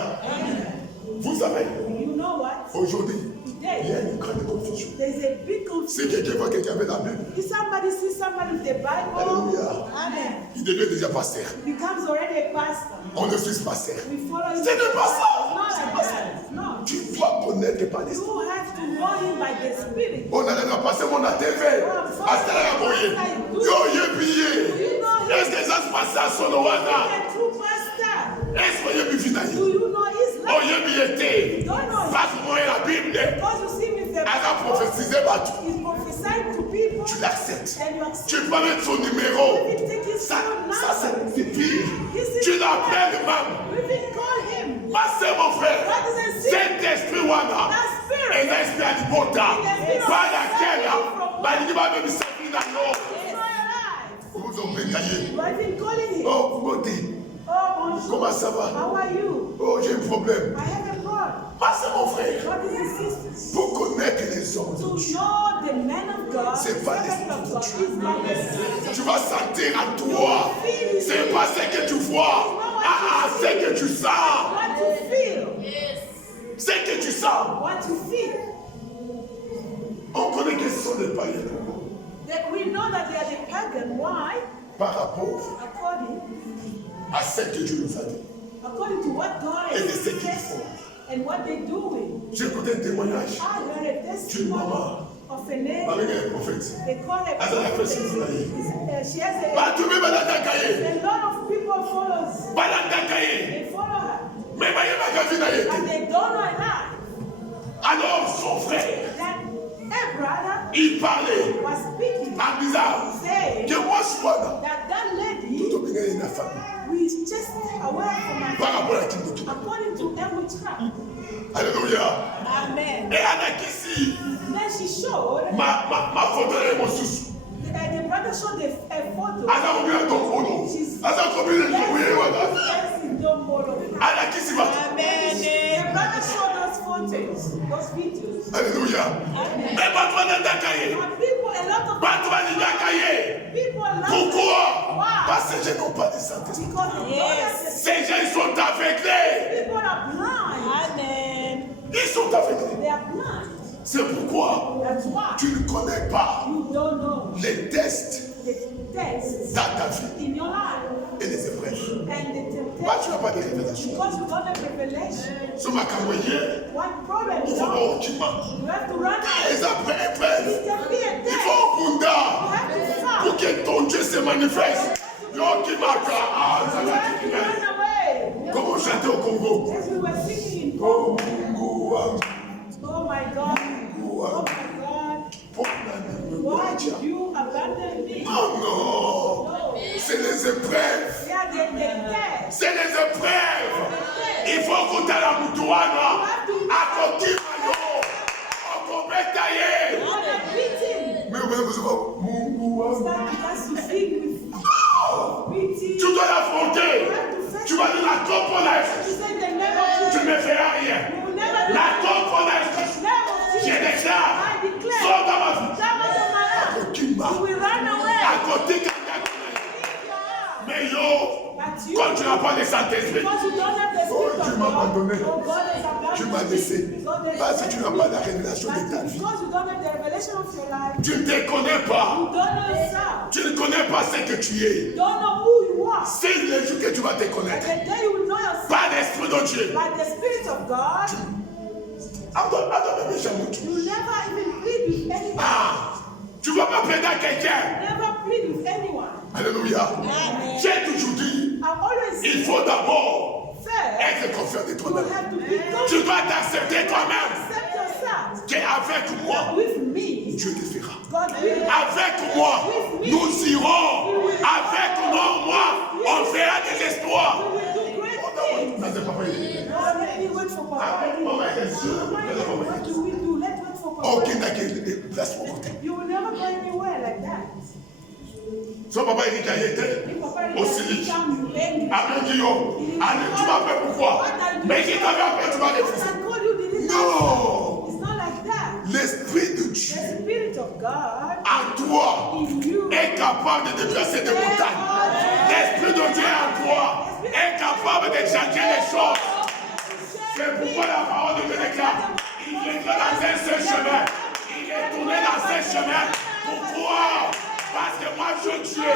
Vous savez, You know what? aujourd'hui, il y a Today, une grande confusion. there's a big Si confusion. quelqu'un voit quelqu'un avec la Bible, If somebody sees somebody with the Bible, Alléluia. Amen, il devient déjà pasteur. he becomes already a pastor. On ne suit pas pasteur. We follow him. Ce n'est pas ça. It's not like that. No. Tu dois connaître par l'esprit. You have to know him by the Spirit. On allait dans passer mon TV. Astara Boye. Yo, yebiye. Est-ce que ça se passe à Sonowana? A true pastor. Est-ce que yebi Do finaï? you know his Oh, life? yebi était. Don't know. Parce que moi, la Bible, Because you see with the elle a prophétisé partout. he's prophesying to people. Tu l'acceptes. And you accept. Tu peux mettre son numéro. You take his Ça, phone ça number. c'est pire. Tu l'appelles même. You even call him. Passez mon frère. Brothers and sisters, Cet esprit wana. that spirit. Et l'esprit alimenta. Par laquelle, il va même servir dans l'eau. It's not alive. Vous en bégaillez. You are even calling him. Oh, Modi. Oh, bonjour. Comment ça va? How are you? Oh, j'ai un problème. I have a problem. Passez mon frère. Brothers and sisters, Pour connaître les hommes de to Dieu, know the man of God, C'est pas servant of God, l'esprit de is by the Spirit tu of vas sentir à toi. C'est pas ce que tu vois. C'est que tu sens. what you feel. C'est que tu sens. What you feel. On connaît que ce sont des païens That we know that they are the pagan. Why? par rapport According à ce que Dieu nous a dit. to what God Et de has ce qu'ils said font. and what they're doing. J'ai écouté un témoignage I heard a testimony maman. of a lady. avec un prophète. They call her Elle a la prophetess. personne She has Pas tout le monde a cahier. a lot of people follows. Pas la cahier. They follow her. Mais il m'a dit And they don't know enough alors son frère, that a brother il parlait was speaking, en disant saying que moi je sois là. that lady Tout au bien la famille. was just away from my Par rapport à qui de qui. according to them witchcraft. Alléluia. Amen. Et Anakisi, Then she showed, ma photo est mon sous. the brother showed a photo. Ana oubien ton photo. Ana combien de jouer voilà. Anakisi va. The brother showed those photos, those videos. Alléluia. Mais pas toi dans ta cahier. And people, a lot of Pas toi dans ta cahier. people love Pourquoi? Why? Parce que je n'ai pas de santé. Because they don't have the Ces gens ils sont aveuglés. people are blind. Ils sont aveuglés. They are blind. C'est pourquoi That's why tu ne connais pas you don't know les tests the tests dans ta vie in your life et les épreuves. and the Pas tu temptation n'as pas de révélation. because you don't have revelation. Sur ma camoyenne, One problem il is faut that voir au Kima. you have to run away. Les après épreuves, It can be a il test. faut au You Bunda have to fight. pour que ton Dieu se manifeste. Yo Kima, ah, ça You va have to Kima. run away. Comme on chantait au Congo. As we were singing in Oh, Congo. Mungu, Oh my God. Oh my God. Why did you abandon me? non, non, c'est les épreuves. Yeah, the test. C'est les épreuves. Il faut que tu aies la moutouana. À côté, on peut tailler. You are beating. Mais vous savez, Mungu, That's to sing with beating. tu dois l'affronter. Tu vas dire la To componente. say the name of Tu Jesus. ne me feras rien. You will never do La that. componente. The name of Je Jesus. déclare. I declare. Sors dans ma vie. Come out of my life. Kokimba. You will run away. À côté, quelqu'un. Leave your house. Mais yo, But you, quand tu n'as pas de Saint-Esprit, because you don't have the Oh, spirit tu of m'as God, abandonné. oh, God has abandoned tu m'as you. laissé. Because there is Parce que tu n'as pas la but révélation de ta vie. because you don't have the revelation of your life, Tu ne te connais pas. you don't know yourself. Tu ne connais pas ce que tu es. You don't know who you are. C'est le jour que tu vas te And connaître. the day you will know yourself Par l'Esprit de Dieu. by the Spirit of God, Attends, mais jamais tu. you never even plead with anyone. Ah, tu ne vas pas plaider à quelqu'un. Never plead with anyone. Alléluia. J'ai toujours dit, I've always il said, faut d'abord first, être confiant de you toi-même. have to be Tu dois t'accepter toi-même. accept yourself. Qu'avec moi, With me, Dieu te fera. God will. Avec moi, nous irons. Avec moi, on fera des exploits. We will do great things. Ça, c'est pas vrai. Oh, let me wait for Papa. What do we do? Let's wait for Papa. Ok, d'accord, place mon côté. You will never go anywhere like that. Son papa il dit qu'il était If Papa au really Silic. come angry, Après Guillaume, allez, tu m'appelles pourquoi? Mais qui t'avait appelé, tu vas what refuser. I told you, did it Non! It's not like that. l'Esprit de The Dieu Spirit of God en toi in you est capable de déplacer des montagnes. L'Esprit de Dieu en toi est capable de changer les choses. C'est pourquoi la parole de Dieu déclare, il viendra dans un seul chemin. Il est tourné dans un chemin. Pourquoi? Parce que moi je suis Dieu.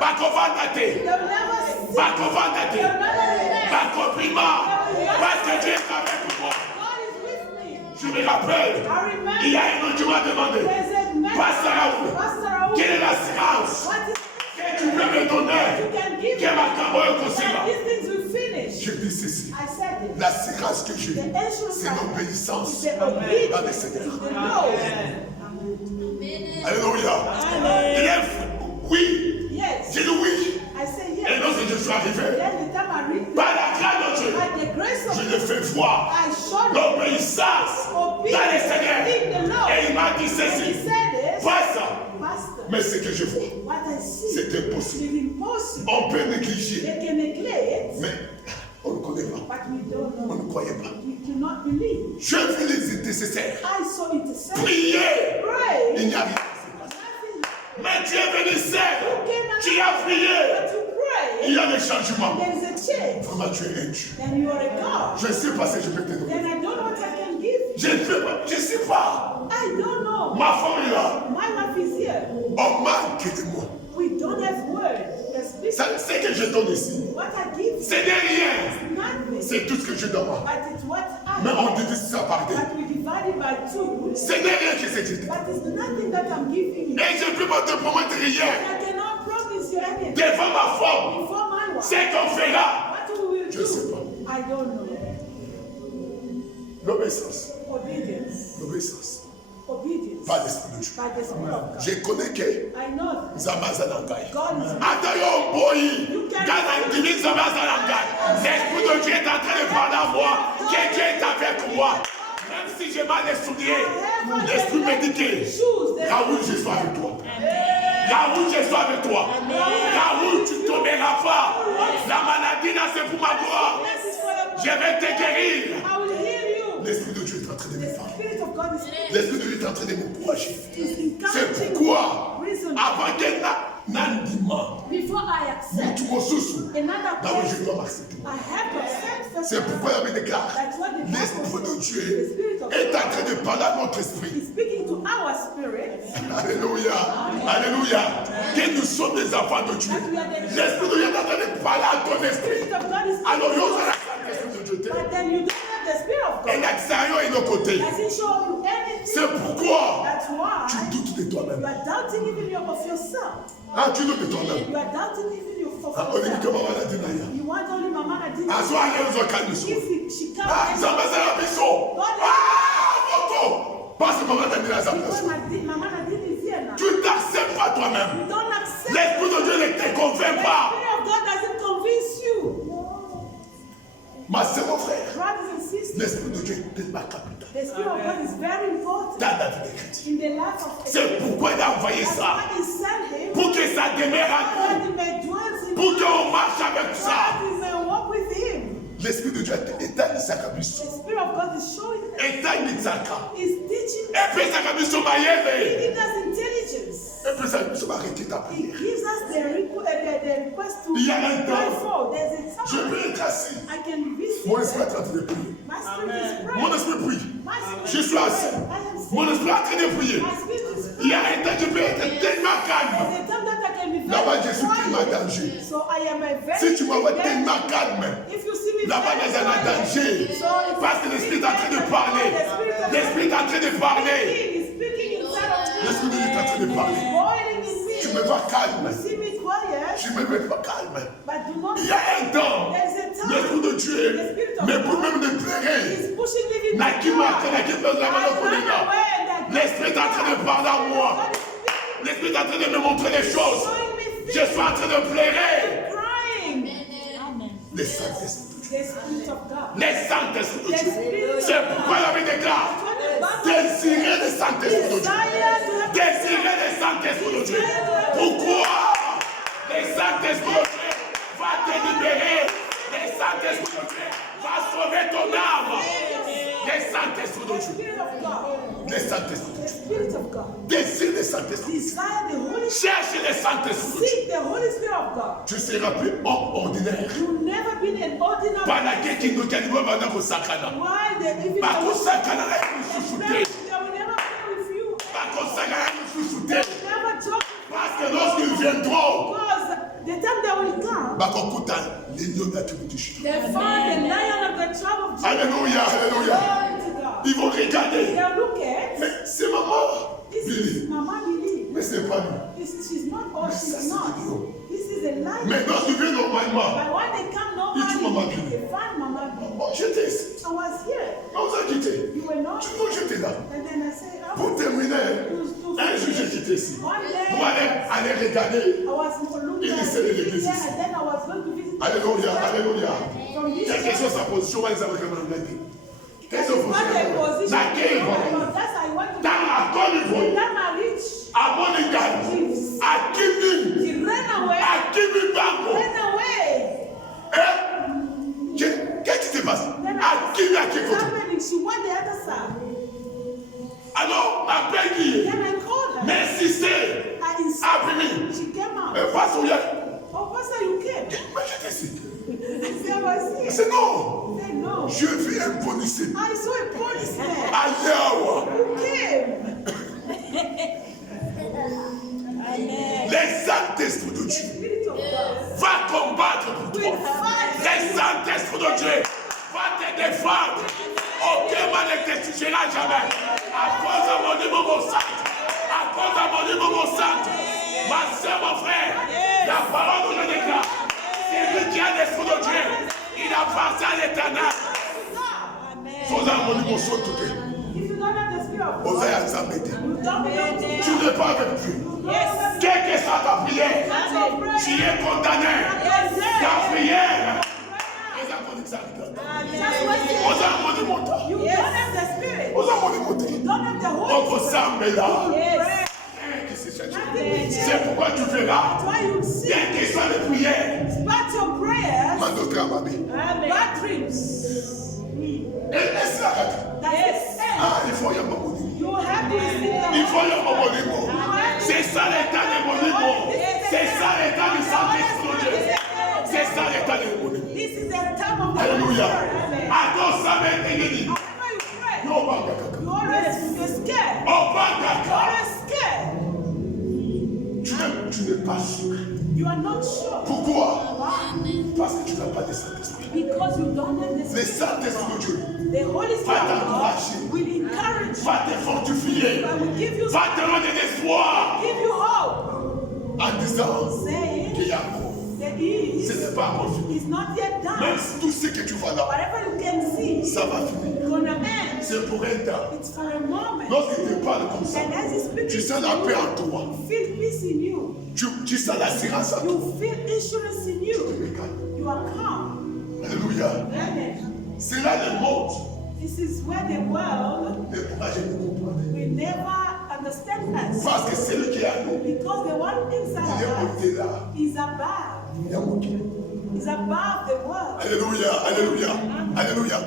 Bakovandate. Bakovandate. Bakoprima. Parce que Dieu est avec moi. Je me rappelle, il y a un autre qui m'a demandé, Pasteur Raoul, quelle est la science que tu peux me donner que ma caméra est possible? Je dis ceci, la science que j'ai, c'est l'obéissance dans le Seigneur. Alléluia. Il est oui. J'ai dit oui. Et lorsque je suis arrivé, par la grâce de Dieu, je le fais voir l'obéissance dans le Seigneur. Et il m'a dit ceci, Pasteur, mais ce que je vois, c'est impossible. On peut négliger, mais on ne connaît pas. On ne croyait pas. Je vis les intercesseurs. Prier, il n'y a rien. Mais tu es venu seul, tu as prié, il y a des changements. Vraiment, tu es un Dieu. Je ne sais pas si je peux te donner. Je ne peux pas, je ne sais pas. Ma femme est là. On manque de mots. Ce que je donne ici, ce n'est rien. C'est tout ce que je donne. Mais on divise ça par deux. Ce n'est rien que c'est dit. Et je ne peux pas te promettre rien. Devant ma femme, c'est qu'on fera. Je ne sais pas. L'obéissance. L'obéissance. Pas l'esprit de Dieu. Je connais que Zamazanangai. Atayo Boyi. Ganandimi Zamazanangai. L'esprit de Dieu est en train de parler à moi. Que Dieu est avec moi. Même si j'ai mal étudié, l'esprit me dit que Raoul, je suis avec toi. Raoul, je suis avec toi. Raoul, tu ne tomberas pas. La maladie, c'est pour ma gloire. Je vais te guérir. L'esprit de Dieu est en train de me parler. L'esprit de Dieu est en train de m'encourager. C'est pourquoi, avant que Nandima, tu me sous, je dois m'accepter. C'est pourquoi il me déclare, l'esprit de Dieu est en train de parler à notre esprit. Alléluia. Alléluia. Que nous sommes des enfants de Dieu. L'esprit de Dieu est en train de parler à ton esprit. Alors, il y a l'esprit de Dieu. Et l'extérieur est de nos côtés. C'est pourquoi tu doutes de toi-même. Ah, tu doutes de toi-même. Ah, on dit que maman a dit d'ailleurs. Ah, soit allez, on calme. Ah, ça va, c'est la mission. Ah, moto. Parce que maman a dit la situation. Tu ne t'acceptes pas toi-même. L'esprit de Dieu ne te convainc pas. Ma sœur, mon frère, l'esprit de Dieu est ma capitale. Dans la vie des chrétiens. C'est pourquoi il a envoyé ça. Pour que ça demeure à nous. Pour qu'on marche avec ça. L'esprit de Dieu est dans sa cabine. Est dans sa cabine. Et puis sa cabine sur ma yéve. Et puis sa cabine sur ma requête à prière. Il y a un temps. Je peux être assis. Mon esprit est en train de prier. Mon esprit prie. Je suis assis. Mon esprit est en train de prier. Il y a un temps, je peux être tellement calme. Là-bas, je suis tellement danger. Si tu m'envoies tellement calme, là-bas, il y a un danger. Parce que l'esprit est en train de parler. L'esprit est en train de parler. L'esprit est en train de parler. Tu me vois calme. Je me mets pas calme. Il y a un temps, l'esprit de Dieu, mais pour même de pleurer, l'esprit est en train de parler à moi. L'esprit est en train de me montrer des choses. Je suis en train de pleurer. Les Saint-Esprit de Dieu. C'est pourquoi la Bible déclare désirer les Saint-Esprit de Dieu. Désirer les Saint-Esprit de Dieu. Pourquoi? Les Saint-Esprit de Dieu va te libérer. Les Saint-Esprit de Dieu va sauver ton âme. Les Saint-Esprit de Dieu. des Saint-Esprit. The Spirit of God. Désire des Saint-Esprit. Desire the Holy Spirit. Cherche les Saint-Esprit. Seek the Holy Spirit of God. Tu seras plus homme ordinaire. You'll never be an ordinary. Pendant que nous gagnons maintenant au Sakana. Why they even Par contre, Sakana est they chouchouté. will never play with you. Par contre, Sakana est chouchouté. They will never talk. Parce que lorsqu'ils viendront, Because the time they will come, Bakokuta, les lions de la tribu du Juda. they find the lion of the tribe of Judah. Alléluia, alléluia. Glory to God. Ils vont regarder. They'll look at. Mais c'est maman. This is Billy. Mama Billy. Mais c'est pas lui. She's not or Ça, she's c'est not. lion. This is a lion. Mais lorsqu'ils viennent normalement, But when they come Il dit Mama normally, Billy. they find Mama Billy. oh, j'étais ici. I was here. On vous a quitté. You were not. Tu vois, j'étais là. And then I said, Pour terminer, un jour j'ai quitté ici. one day, Pour aller regarder. I was looking Il at essaie de it l'église there, ici. and then I was going to visit. Alléluia, alléluia. From this Quelle que soit sa position, on va les avoir comme un gars. Quelle It's que soit not sa a position. position. Laquelle But that's I want to. dans la bonne The voie, time I reach, à mon égard, à Kimi, she ran away. à Kimi Bango. Ran away. Hein? Qu'est-ce qui se passe? Then À Kimi, à what's quel côté? happening? She went the other side. Alors, appelle qui? Then I called her. Mais si c'est I insisted. après-midi, She came out. face au lien. Oh, Pastor, you came. Mais j'étais ici. I said, I was here. C'est non. I said, no. Je vis un policier. I saw a policeman Ailleurs. who came. Les Saint-Esprit de The Dieu Spirit of God va combattre pour toi. will fight. Les Saint-Esprit de Dieu va te défendre. Aucun mal ne te touchera jamais. À cause de mon nom, mon sang. À cause de mon nom, mon sang. Ma soeur, mon frère, la parole de Dieu déclare. C'est lui qui a l'Esprit de Dieu. Il appartient à l'Éternel. Faisant mon nom, mon sang, tout est. If you don't have the Spirit of Osez God, à s'embêter. you don't belong to Tu God. n'es pas avec Dieu. Yes. Quelle que soit ta prière, That's your prayer. tu es condamné. Yes. Ta prière. Les apôtres s'arrêtent. That's what it Osez à mon nom, monter. is. You don't have the Spirit. Osez à mon nom, monter. You don't have the Holy Notre Spirit. sang est là. Yes. Qui se cherche. Nothing is C'est there. pourquoi tu verras. That's why you see. Quelle que soit les prières, But your prayers, ma docteur Amabé. bad dreams. Et c'est la radio. Yes. Ah, il faut y avoir mon nom. You have to receive the Il faut y avoir mon nom. C'est ça l'état de mon nom. C'est ça l'état du Saint-Esprit de Dieu. C'est ça l'état de mon nom. This is the time of the Alléluia. Spirit. Adore ça même ennemi. Whenever you pray, Non, pas caca. you always you're scared. Oh, pas You're caca. always scared. Tu n'es pas sûr. You are not sure. Pourquoi? Why? Parce que tu n'as pas de Saint-Esprit. Because you don't have the Le Spirit. Saint-Esprit de Dieu The Holy Spirit Va of t'encourager. God will encourage you. va te fortifier. I will give you, Va te donner l'espoir give you hope. en disant Saying qu'il y a encore. that Ce He n'est pas encore fini. is not yet Même done. si tout ce que tu vois là, Whatever you can see, ça va finir. gonna end. C'est pour un temps. It's for a moment. Lorsqu'il te parle comme ça, And as He speaks tu to sens la paix en you, toi. you feel peace in you. Tu sens l'assurance en toi. You feel assurance in Tu you. te calmes. You are calm. Alléluia. Amen. C'est là le monde This is where the world ne pourra jamais comprendre. will never understand us. Parce que celui qui est à nous, Because the one il inside est of us au-delà. is above. Il est au-delà. Is above the world. Alléluia, alléluia, alléluia.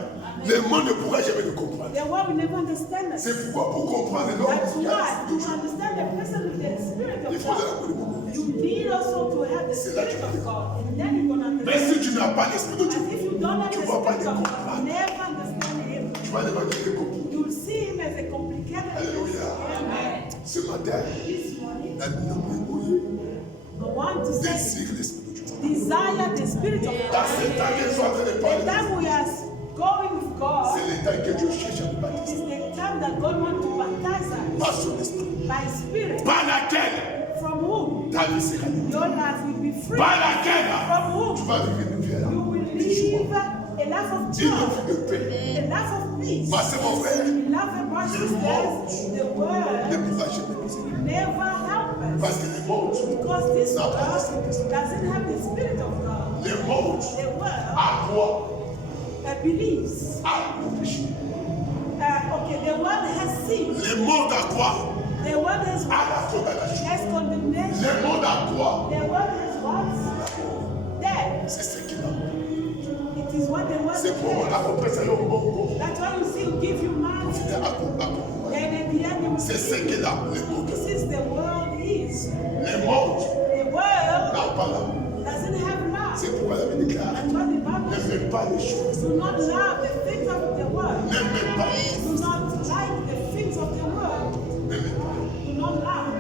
Le monde ne pourra jamais le comprendre. The world will never understand us. C'est pourquoi pour comprendre l'homme That's qui a why l'esprit to de Dieu, understand the person with the Spirit il of faut God, l'amour de mon you need also to have the Spirit of God. And then you're going to Mais understand. si tu n'as pas l'esprit de And if Dieu, you don't have tu the ne vas pas Spirit les of God, comprendre. never understand Him. Tu vas les voir des compliqués. You'll see Him as a complicated Alléluia. person. Amen. Ce matin, This morning, la nuit I want to say, désire l'esprit de Dieu. desire the Spirit of Dans God. ce temps que tu es en train de The parler, time we are going with God c'est le temps que Dieu cherche à nous baptiser. is the time that God wants to baptize us Par son esprit. by Spirit. Par laquelle From whom ta vie sera libre. your life will be free. Par laquelle From tu whom vas vivre une vie à you will la joie. live a life of Une joy, vie de paix. a life of peace. Ma sœur, mon frère, Beloved brothers and sisters, the ne world pourra jamais nous aider. will never help us Parce que le monde, because this n'a pas le world Saint-Esprit. doesn't have the Spirit of God. Le monde The world a quoi? believes. A le péché. Okay, the world has sinned. Le monde a quoi? The world has A la condamnation. has condemnation. Le monde a quoi? The world has what? Death. C'est ce qu'il a. It is what the world C'est pour has. à peu près ça, le monde. That's why you see, give you money. Profitez à quoi? They C'est ce que le monde. This is the world is. Le monde The world n'a pas l'amour. doesn't have love. C'est pourquoi la Bible déclare That's what the Bible n'aimez pas les choses. do not love the things of the world. N'aimez pas. Do not like the things of the world. N'aimez pas. Do not love.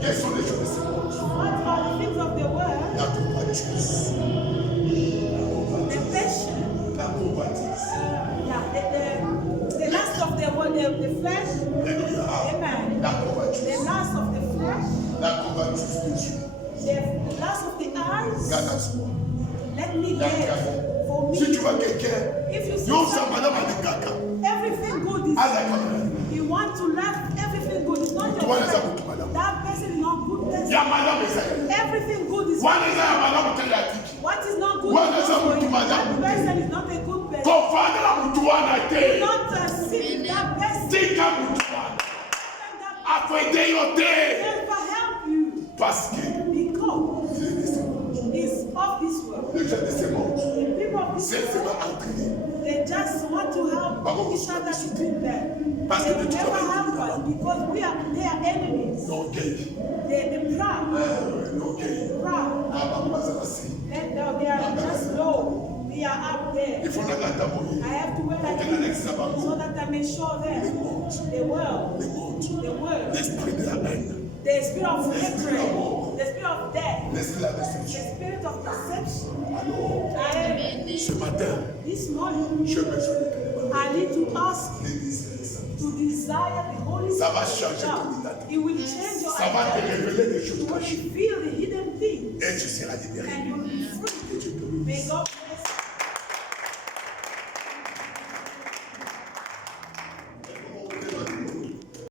Quelles sont les choses de ce monde? What are the things of the world? La convoitise. The passion. La convoitise. The lust of the world, the flesh. Alléluia. Amen. La The convoitise. lust of the flesh. La convoitise des yeux. The lust of the eyes. Regarde à soi. Let me La live for me. Si tu vois quelqu'un, If you see yo, ça something, madame a des caca. everything good is. À la caméra. You want to love everything good. It's not Tu vois your les friend. amis, madame. That person is not good Il person. y a madame Esaïe. Everything good is. Voilà les amis, madame Telatiki. What is not good Voilà is ça, not for you. madame. That person is not a good person. Confondre la moutoua Do te. not sit that person. Tika moutoua. That Afwede yote. never help you Parce que because il est de ce monde. it's of this world. Les gens de ce monde. The people of this C'est world, seulement entraîné. they just want to help each other to do that. Parce They que will tu never travailles help us because they are enemies. L'orgueil. They're proud. L'orgueil. Proud. Ah, maman, ça va si. And they are just low. We are up there. Il faut la gata I mourir. have to wear like this so that I may show them the world. Le monde. The world. L'esprit de la haine. The spirit of hatred. The spirit of death. L'esprit de la The destruction. spirit of deception. Alors, ce matin, This morning, je me suis I need to ask l'église. to desire the Holy Ça va Spirit. changer ton identité. It will change your Ça va te identity. révéler des You choses will cachées. feel the hidden things Et tu seras libéré. and you will be free. Et tu peux. May God bless